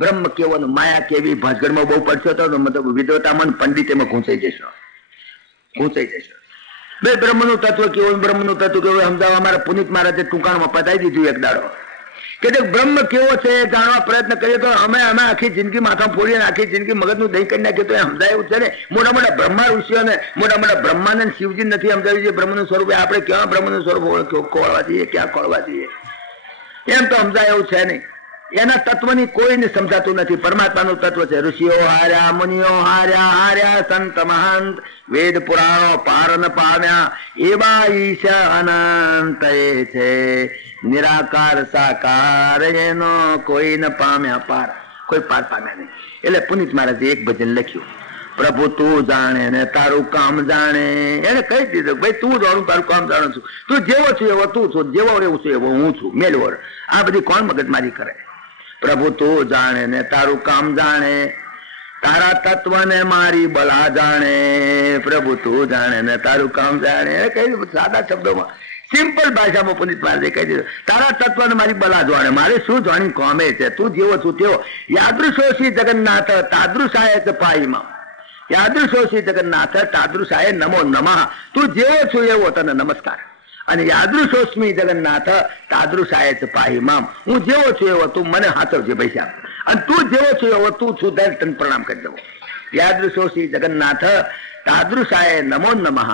બ્રહ્મ કેવો ને માયા કેવી ભાસ્કરમાં બહુ પડશો તો મતલબ વિદ્વતામાં પંડિત એમાં ઘૂંચાઈ જશો. બે બ્રહ્મનું તત્વ કેવું, બ્રહ્મનું તત્વ કેવું સમજાવવા અમારા પુનિત મહારાજે ટૂંકાણમાં પતાવી દીધું એક દાડો કે બ્રહ્મ કેવો છે જાણવા પ્રયત્ન કરીએ તો અમે આખી જિંદગી માથા ફોડીએ, આખી જિંદગી મગજનું દહીં કરી નાખીએ તો એ સમજાયું છે ને. મોટા મોટા બ્રહ્મા ઋષિઓને, મોટા મોટા બ્રહ્માનંદ શિવજી નથી સમજાવ્યું છે બ્રહ્મનું સ્વરૂપ. આપણે ક્યાં બ્રહ્મનું સ્વરૂપ ખોળવા જઈએ, ક્યાં ખોળવા જઈએ, એમ તો સમજાય એવું છે નહીં. એના તત્વની કોઈને સમજાતું નથી. પરમાત્માનું તત્વ છે. ઋષિઓ હાર્યા, મુનિઓ હાર્યા, સંત મહંત વેદ પુરાણો પાર ન પામ્યા, એવા ઈશ અનંત છે. નિરાકાર સાકાર એનો કોઈ ન પામ્યા પાર, કોઈ પાર પામ્યા નહીં. એટલે પુનિત મહારાજે એક ભજન લખ્યું, પ્રભુ તું જાણે ને તારું કામ જાણે. એને કહી દીધું ભાઈ તું જાણું તારું કામ જાણું છું, તું જેવો છું એવો તું છું, જેવો રહેવું છું એવો હું છું. મેલવર આ બધી કોણ મગજમારી કરે? પ્રભુ તું જાણે ને તારું કામ જાણે, તારા તત્વ ને મારી બલા જાણે. પ્રભુ તું જાણે ને તારું કામ જાણે. કહી દીધું સાદા શબ્દોમાં, સિમ્પલ ભાષામાં પુનિત મહારાજે કહી દીધું તારા તત્વ ને મારી બલા જાણે. મારે શું જાણી કોમે છે? તું જેવો છું તેવો. યાદૃશોષી જગન્નાથ તાદૃશાય ચ પાહિમાં, યાદૃશોષી જગન્નાથ તાદૃશાય નમો નમઃ. તું જેવો છું એવો તને નમસ્કાર. અને યાદૃશોસ્મી જગન્નાથ તાદૃશાય ચ પાહિમામ. હું જેવો છું એવો તું મને હાથવજે પૈસા. અને તું જેવો છું એવો તું છું તને પ્રણામ કરી દઉં. યાદૃશોષી જગન્નાથ તાદૃશાય નમો નમઃ.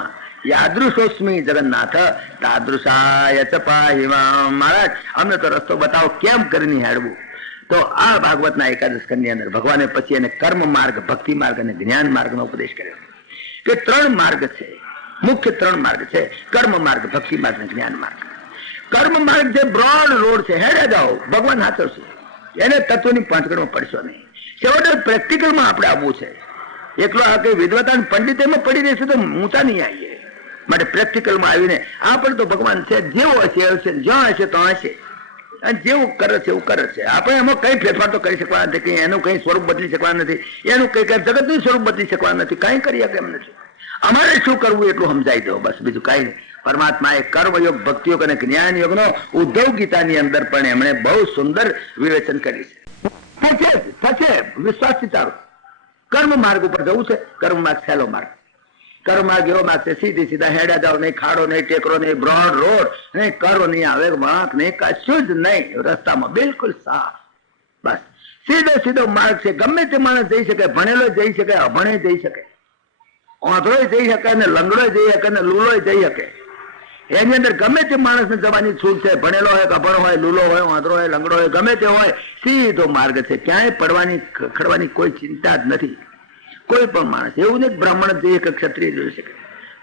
યાદૃશોસ્મી જગન્નાથ તાદૃશાય ચ પાહિમામ. મહારાજ અમને તો રસ્તો બતાવો કેમ કરીને હેડવું. તો આ ભાગવતના એકાદશ સ્કંદની અંદર ભગવાને પછી એને કર્મ માર્ગ, ભક્તિ માર્ગ અને જ્ઞાન માર્ગનો ઉપદેશ કર્યો કે 3 માર્ગ છે, મુખ્ય 3 માર્ગ છે, કર્મ માર્ગ, ભક્તિ માર્ગ અને જ્ઞાન માર્ગ. કર્મ માર્ગ જે બ્રોડ રોડ છે, હેડે જાઓ, ભગવાન હાથવશે. એને તત્વની પાંચગણમાં પડશો નહીં. છેવટે પ્રેક્ટિકલમાં આપણે આવવું છે. એકલો આ કઈ વિદ્વતા પંડિત એમાં પડી રહેશે તો ઊંચા નહીં આવીએ. માટે પ્રેક્ટિકલમાં આવીને આપણે તો ભગવાન છે, જેવો હશે હશે, જ્યાં હશે તો હશે, અને જેવું કરે છે એવું કરે છે. આપણે એમાં કઈ ફેરફાર તો કરી શકવાના નથી, કઈ એનું કઈ સ્વરૂપ બદલી શકવાના નથી, એનું કઈ જગતનું સ્વરૂપ બદલી શકવાના નથી, કઈ કરી શકે એમ નથી. અમારે શું કરવું એટલું સમજાઈ દો બસ, બીજું કઈ નહીં. પરમાત્માએ કર્મયોગ, ભક્તિયોગ અને જ્ઞાન યોગનો ઉદ્ધવ ગીતાની અંદર પણ એમણે બહુ સુંદર વિવેચન કર્યું છે. થશે વિશ્વાસથી ચાલો. કર્મ માર્ગ ઉપર જવું છે. કર્મ માર્ગ સહેલો માર્ગ. કર્મ માર્ગ એવો માર્ગ છે સીધી સીધા હેડા જાવ, નહીં ખાડો, નહીં ટેકરો, નહીં બ્રોડ રોડ, નહીં કરો, નહીં આવે વાંક, નહીં કશું જ નહીં. રસ્તામાં બિલકુલ સાફ, બસ સીધો માર્ગ છે. ગમે તે માણસ જઈ શકે, ભણેલો જઈ શકે, અભણે જઈ શકે, ઓંધળો જઈ શકે, ને લંગડો જઈ શકે, ને લૂલો જઈ શકે. એની અંદર ગમે તે માણસને જવાની છૂટ છે. ભણેલો હોય, અભણ હોય, લૂલો હોય, ઓંધળો હોય, લંગડો હોય, ગમે તે હોય, સીધો માર્ગ છે. ક્યાંય પડવાની ખડવાની કોઈ ચિંતા જ નથી. કોઈ પણ માણસ એવું નહીં બ્રાહ્મણ જઈ શકે, ક્ષત્રિય જઈ શકે.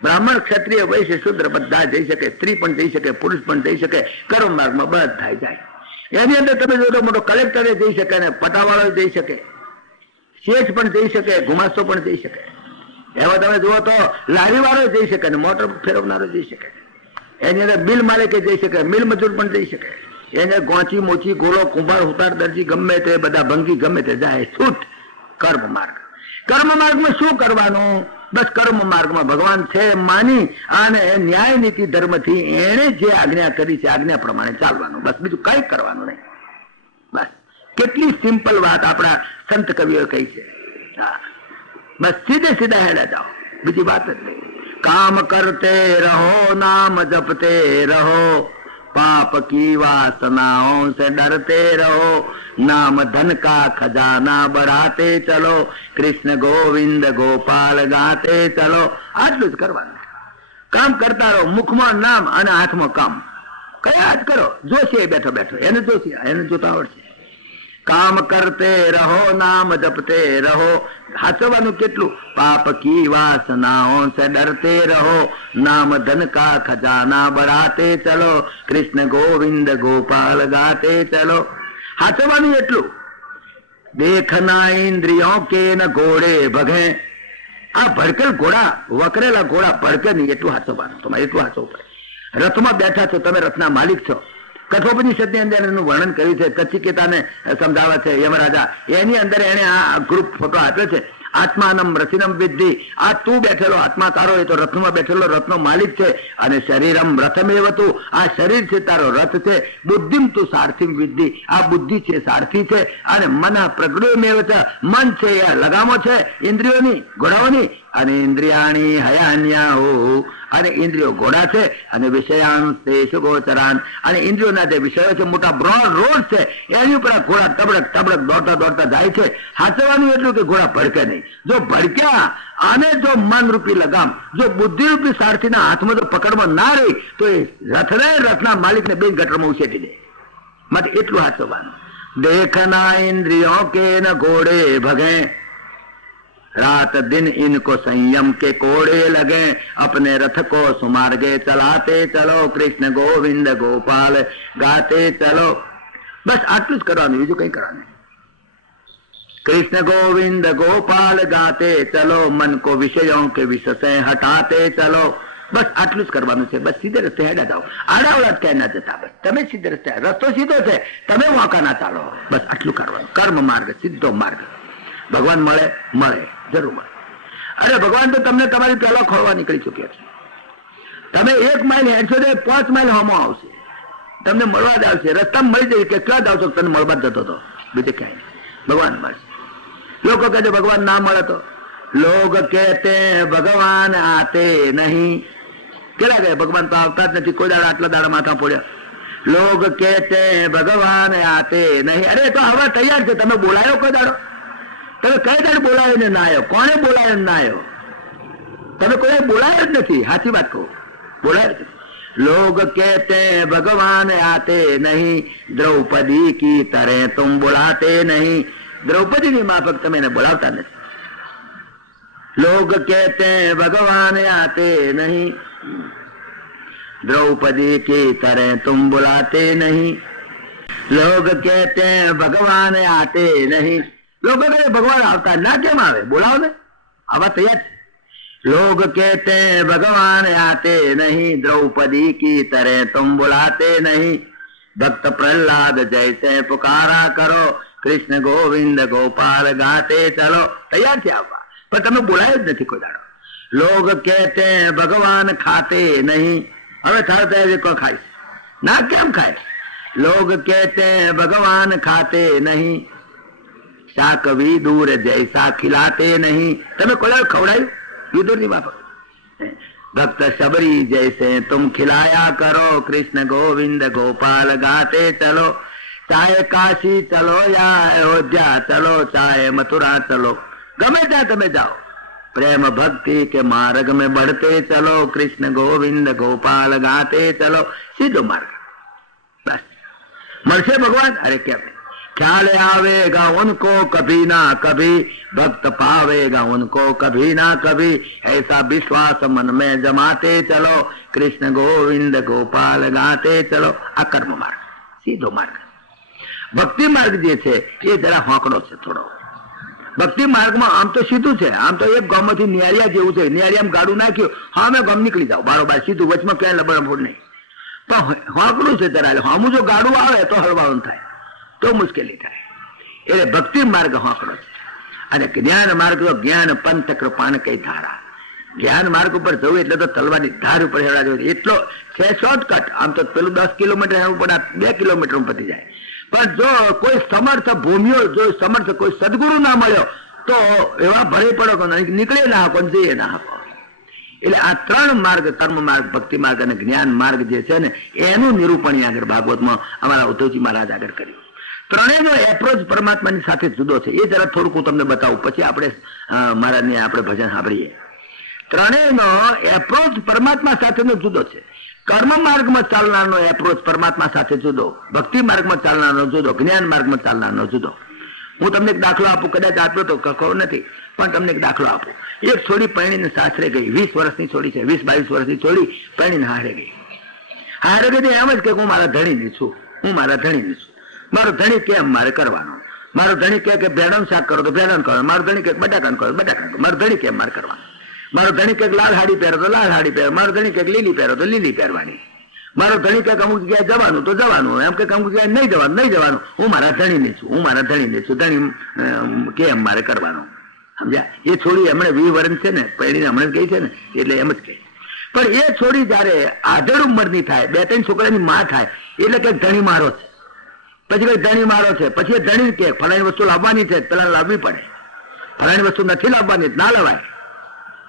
બ્રાહ્મણ, ક્ષત્રિય, વૈશ્ય, શૂદ્ર બધા જઈ શકે. સ્ત્રી પણ જઈ શકે, પુરુષ પણ જઈ શકે. કર્મ માર્ગમાં બધા જાય. એની અંદર તમે જો મોટો કલેક્ટર જઈ શકે, ને પટાવાળો જઈ શકે, શેઠ પણ જઈ શકે, ગુમાસ્તો પણ જઈ શકે. એવા તમે જુઓ તો લારી વાળો જઈ શકે, ને મોટર ફેરવનારો જઈ શકે. એની અંદર બિલ માલિકે જઈ શકે, મિલ મજૂર પણ જઈ શકે. એને ગોંચી, મોચી, ગોળો, કુંભાર, હુતાર, દરજી ગમે તે બધા ભંગી ગમે તે જાય. છૂટ કર્મ માર્ગ. કર્મ માર્ગમાં શું કરવાનું? બસ કર્મ માર્ગમાં ભગવાન છે માની અને ન્યાય નીતિ ધર્મથી એને જે આજ્ઞા કરી છે આજ્ઞા પ્રમાણે ચાલવાનું, બસ બીજું કઈ કરવાનું નહીં. બસ કેટલી સિમ્પલ વાત આપણા સંત કવિઓ કહી છે. હા, બસ સીધે સીધા હેડા જાઓ. બીજી વાત જ નહીં. કામ કરતે રહો નામ જપતે રહો पाप की वासनाओं से डरते रहो नाम धन का खजाना बढ़ाते चलो कृष्ण गोविंद गोपाल गाते चलो. આટલું જ કરવાનું. કામ કરતા રહો, મુખમાં નામ અને હાથમાં કામ. કયા જ કરો. જોશી બેઠો બેઠો એને જોશી, એને જોતા આવડશે. કામ કરતે રહો નામ જપતે રહો. હાચવાનું કેટલું? પાપ કી વાસનાઓ સે ડરતે રહો નામ ધન કા ખજાના बढ़ाते चलो कृष्ण गोविंद गोपाल गाते चलो. હાચવાનું એટલું. देखना इंद्रियों के न घोड़े भगे. આ ભડકેલ ઘોડા, વકરેલા ઘોડા ભડકે નહીં એટલું હાચવાનું. તમારે એટલું હાચવું પડે. રથમાં બેઠા છો, તમે રથના માલિક છો. કઠોપનિષદની અંદર એનું વર્ણન કર્યું છે. કચ્છિકેતાને સમજાવે છે યમરાજા. એની અંદર એને આ ગ્રુપ ફોટો આપ્યો છે. આત્માનમ રથિનમ વિદ્ધિ. આ તું બેઠેલો આત્મા તારો, એ તો રથમાં બેઠેલો રથનો માલિક છે. અને શરીરમ રથમેવ તું, આ શરીર છે તારો રથ છે. બુદ્ધિમ તું સારથીમ વિદ્ધિ, આ બુદ્ધિ છે સારથી છે. અને મન પ્રગૃહમેવ છે, મન છે એ લગામો છે ઇન્દ્રિયોની, ઘોડાઓની. અને ઇન્દ્રિયાણી હયાન્યા હો, અને ઇન્દ્રિયો ઘોડા છે. અને વિષયાંશ ગોચરાન, અને ઇન્દ્રિયોના જે વિષયો છે મોટા બ્રોડ રોડ છે એની ઉપર આ ઘોડા તબડક તબડક દોડતા દોડતા જાય છે. હાચવાનું એટલું કે ઘોડા ભડકે નહીં. જો ભડક્યા અને જો મન રૂપી લગામ, જો બુદ્ધિ રૂપી સારથીના હાથમાં જો પકડમાં ના રહી તો એ રથને રથના માલિકને બે ગટરમાં ઉછેટી દે. માટે એટલું હાચવાનું. દેખના ઇન્દ્રિયો કે ન ઘોડે ભગે रात दिन इनको संयम के कोड़े लगे अपने रथ को सुमार्गे चलाते चलो कृष्ण गोविंद गोपाल गाते चलो. बस આટલું જ કરવાનું, બીજું કઈ કરવાનું. कृष्ण गोविंद गोपाल गाते चलो मन को विषयों के विषय से हटाते चलो. બસ આટલું જ કરવાનું છે. બસ સીધે રસ્તે હેડા જાઓ. આડાવડા ક્યાંય ના જતા. બસ તમે સીધે રસ્તે, રસ્તો સીધો છે, તમે વાંકા ના ચાલો. બસ આટલું કરવાનું. કર્મ માર્ગ, સીધો માર્ગ. ભગવાન મળે જરૂર મળે. અરે ભગવાન તો તમને તમારી પહેલા ખોળવા નીકળી ચુક્યા છે. તમે 1 માઇલ હેડશો તો 5 માઇલ હોમો આવશે, તમને મળવા જ આવશે. રસ્તામાં મળી જશે. કેટલા જ આવશો તને મળવા જ જતો હતો, બીજે ક્યાંય ભગવાન મળશે. લોકો કહે છે ભગવાન ના મળે તો. લોગ કહેતે ભગવાન આતે નહીં. કેટલા કહે ભગવાન તો આવતા જ નથી, કોઈ દાડા આટલા દાડા માથા પડ્યા. લોગ કહેતે ભગવાન આતે નહીં. અરે તો આવા તૈયાર છે, તમે બોલાયો કોઈ દાડો? તમે કઈ દાડે બોલાયો ને ના આવ્યો? કોને બોલાયો ના આવ્યો? તમે કોઈ બોલાયો જ નથી. સાચી વાત કહું, બોલાયો જ. लोग कहते हैं भगवान आते नहीं, द्रौपदी की तरह तुम बुलाते नहीं. द्रौपदी ની માફક તમે એને બોલાવતા નથી. लोग कहते हैं भगवान आते नहीं, द्रौपदी की तरह तुम बुलाते नहीं. लोग कहते हैं भगवान आते नहीं. લોકો કહે ભગવાન આવતા ના, કેમ આવે? બોલાવો ને, આવા તૈયાર. लोग कहते हैं भगवान आते नहीं, द्रौपदी की तरह तुम बुलाते नहीं. भक्त प्रहलाद जैसे पुकारा करो कृष्ण गोविंद गोपाल गाते चलो. तैयार છે આવવા, પણ તમે બોલાયો જ નથી કોઈ દાડો. लोग कहते हैं भगवान खाते नहीं. હવે થાળ તૈયારી કોઈ ખાય ના, કેમ ખાય? लोग कहते हैं भगवान खाते नहीं, શાક વિદુર જૈસા ખિલાતે નહીં. તમે કોઈ ખવડાયું વિદુર ની બાપા? ભક્ત શબરી જૈસે તુમ ખિલાયા કરો કૃષ્ણ ગોવિંદ ગોપાલ ગાતે ચલો. ચાહે કાશી ચલો યા અયોધ્યા ચલો, ચાહે મથુરા ચલો, ગમે ત્યાં તમે જાઓ, પ્રેમ ભક્તિ કે માર્ગ में बढ़ते चलो कृष्ण गोविंद गोपाल गाते चलो. સીધો માર્ગ. બસ મળશે ભગવાન. અરે કેમ ख्याल आवेगा उनको कभी ना कभी, भक्त पावेगा उनको कभी ना कभी. ऐसा विश्वास मन में जमाते चलो कृष्ण गोविंद गोपाल गाते चलो. આ કર્મ માર્ગ, સીધો માર્ગ. ભક્તિ માર્ગ જે છે એ જરા હોંકડો છે થોડો. ભક્તિ માર્ગમાં આમ તો સીધું છે, આમ તો એક ગામમાંથી નિયાળિયા જેવું છે. નિયાળિયામાં ગાડું નાખ્યું, હા મેં ગામ નીકળી જાવ બારોબાર સીધું, વચમાં ક્યાંય લબડફોડ નહીં. પણ હોંકડું છે જરા. હામું જો ગાડું આવે તો હળવાળું થાય, તો મુશ્કેલી થાય. એટલે ભક્તિ માર્ગ હોંકડો છે. અને જ્ઞાન માર્ગ તો જ્ઞાન પંથ કૃપાન કઈ ધારા. જ્ઞાન માર્ગ ઉપર જવું એટલે તો તલવાની ધાર ઉપર હેડા જવું. એટલો છે શોર્ટકટ. આમ તો પેલું 10 કિલોમીટર હેડવું પડે, 2 કિલોમીટર પતી જાય. પણ જો કોઈ સમર્થ ભૂમિઓ, જો સમર્થ કોઈ સદગુરુ ના મળ્યો તો એવા ભરી પડો કે નીકળે ના હકો, જઈએ ના હકો. એટલે આ ત્રણ માર્ગ, કર્મ માર્ગ, ભક્તિ માર્ગ અને જ્ઞાન માર્ગ જે છે ને એનું નિરૂપણ આગળ ભાગવતમાં અમારા ઉદ્ધવજી મહારાજ આગળ કર્યું. ત્રણેયનો એપ્રોચ પરમાત્માની સાથે જુદો છે. એ જરા થોડુંક હું તમને બતાવું, પછી આપણે મહારાજને આપણે ભજન સાંભળીએ. ત્રણેયનો એપ્રોચ પરમાત્મા સાથેનો જુદો છે. કર્મ માર્ગમાં ચાલનારનો એપ્રોચ પરમાત્મા સાથે જુદો, ભક્તિ માર્ગમાં ચાલનારનો જુદો, જ્ઞાન માર્ગમાં ચાલનારનો જુદો. હું તમને એક દાખલો આપું, કદાચ આપ્યો તો ખબર નથી, પણ તમને એક દાખલો આપું. એક છોડી પરણીને સાસરે ગઈ, 20 વર્ષની છોડી છે, 20-22 વર્ષની છોડી પરણીને હારે ગઈ. હારે ગઈ એમ જ કે હું મારા ધણીની છું, હું મારા ધણીની છું. મારો ધણી કેમ મારે કરવાનો? મારો ધણી કે ભેડાનું શાક કરો તો ભેડાનું કરો, મારો ધણી કે બટાકાનું કરો બટાકાનું કરો. મારો ધણી કેમ મારે કરવાનું? મારો ધણી કે લાલ હાડી પહેરો તો લાલ હાડી પહેરો, મારો ધણી કે લીલી પહેરો તો લીલી પહેરવાની. મારો ધણી કે અમુક જગ્યાએ જવાનું તો જવાનું, એમ કે અમુક જગ્યાએ નહીં જવાનું નહીં જવાનું. હું મારા ધણીની છું, હું મારા ધણીની છું, ધણી કેમ મારે કરવાનું? સમજ્યા? એ છોડી હમણાં 20 વર્ષ છે ને, પહેરીને હમણાં ગઈ છે ને, એટલે એમ જ કહે. પણ એ છોડી જયારે આધેડ ઉંમરની થાય, 2-3 છોકરાની માં થાય, એટલે કે ધણી મારો છે. પછી કઈ ધણી મારો છે, પછી એ ધણી કે ફલાણી વસ્તુ લાવવાની છે, પેલા લાવવી પડે. ફલાણી વસ્તુ નથી લાવવાની, ના લવાય.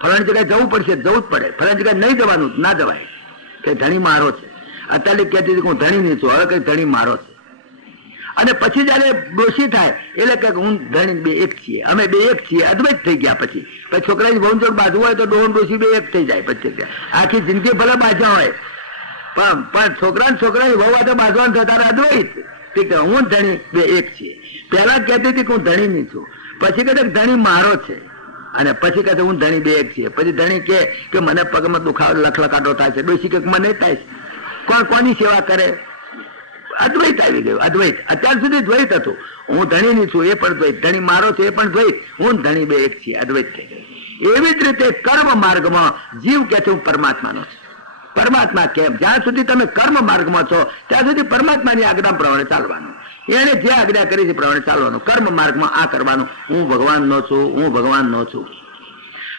ફલાણી જગ્યાએ જવું પડશે, જવું જ પડે. ફલાણી જગ્યાએ નહીં જવાનું, ના જવાય. કે ધણી મારો છે. અત્યારે કહેતી હતી હું ધણીની છું, હવે કઈ ધણી મારો છે. અને પછી જયારે ડોશી થાય એટલે કે હું ધણી બે એક છીએ, અમે બે એક છીએ, અદ્વૈત થઈ ગયા. પછી છોકરાની બહુ જોડ બાજુ હોય તો ડોહન ડોશી બે એક થઈ જાય. પછી આખી જિંદગી ભલે બાજ્યા હોય, પણ છોકરાની બહુ વાતો બાજવાનું થતા અદ્વૈત. ઠીક છે, હું ધણી બે એક છીએ. પહેલા કહેતી હતી કે હું ધણીની છું, પછી કહે ધણી મારો છે, અને પછી કહે હું ધણી બે એક છીએ. પછી ધણી કે મને પગમાં દુખાવો લખલખાટો થાય છે, ડોશી કે મને થાય છે. કોણ કોની સેવા કરે? અદ્વૈત આવી ગયું. અદ્વૈત અત્યાર સુધી દ્વૈત હતું. હું ધણીની છું એ પણ દ્વૈત, ધણી મારો છે એ પણ દ્વૈત, હું ધણી બે એક છીએ, અદ્વૈત થઈ ગયું. એવી જ રીતે કર્મ માર્ગમાં જીવ કે છે હું પરમાત્માનો છે. પરમાત્મા કેમ? જ્યાં સુધી તમે કર્મ માર્ગમાં છો ત્યાં સુધી પરમાત્માની આજ્ઞા પ્રમાણે ચાલવાનું. એને જે આજ્ઞા કરી છે પ્રમાણે ચાલવાનું. કર્મ માર્ગમાં આ કરવાનું, હું ભગવાનનો છું, હું ભગવાનનો છું.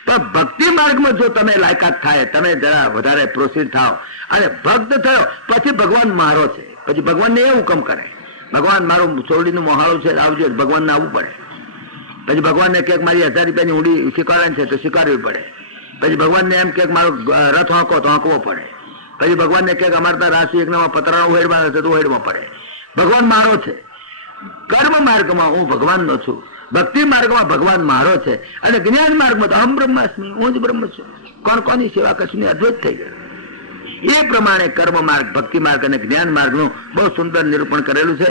પણ ભક્તિ માર્ગમાં જો તમે લાયકાત થાય, તમે જરા વધારે પ્રોસીડ થાવ અને ભક્ત થયો, પછી ભગવાન મારો છે. પછી ભગવાનને એ હુકમ કરે, ભગવાન મારું ચોરડીનું મોહાળું છે, આવજો. ભગવાનને આવવું પડે. પછી ભગવાનને ક્યાંક મારી 1000 રૂપિયાની ઊંડી સ્વીકારવાની છે તો સ્વીકારવી પડે. પછી ભગવાનને એમ કે મારો રથ હાંકો તો હાંકવો પડે. પછી ભગવાનને ક્યાંક અમારે ત્યાં રાશિ એકનામાં પતરાનો ઉહેડવાનો છે તો ઉહેડવો પડે. ભગવાન મારો છે. કર્મ માર્ગમાં હું ભગવાનનો છું, ભક્તિ માર્ગમાં ભગવાન મારો છે, અને જ્ઞાન માર્ગમાં તો અહમ બ્રહ્માસ્મિ, હું જ બ્રહ્મ છું. કોણ કોની સેવા કરશું ને અદ્વૈત થઈ ગયું. એ પ્રમાણે કર્મ માર્ગ, ભક્તિ માર્ગ અને જ્ઞાન માર્ગનું બહુ સુંદર નિરૂપણ કરેલું છે.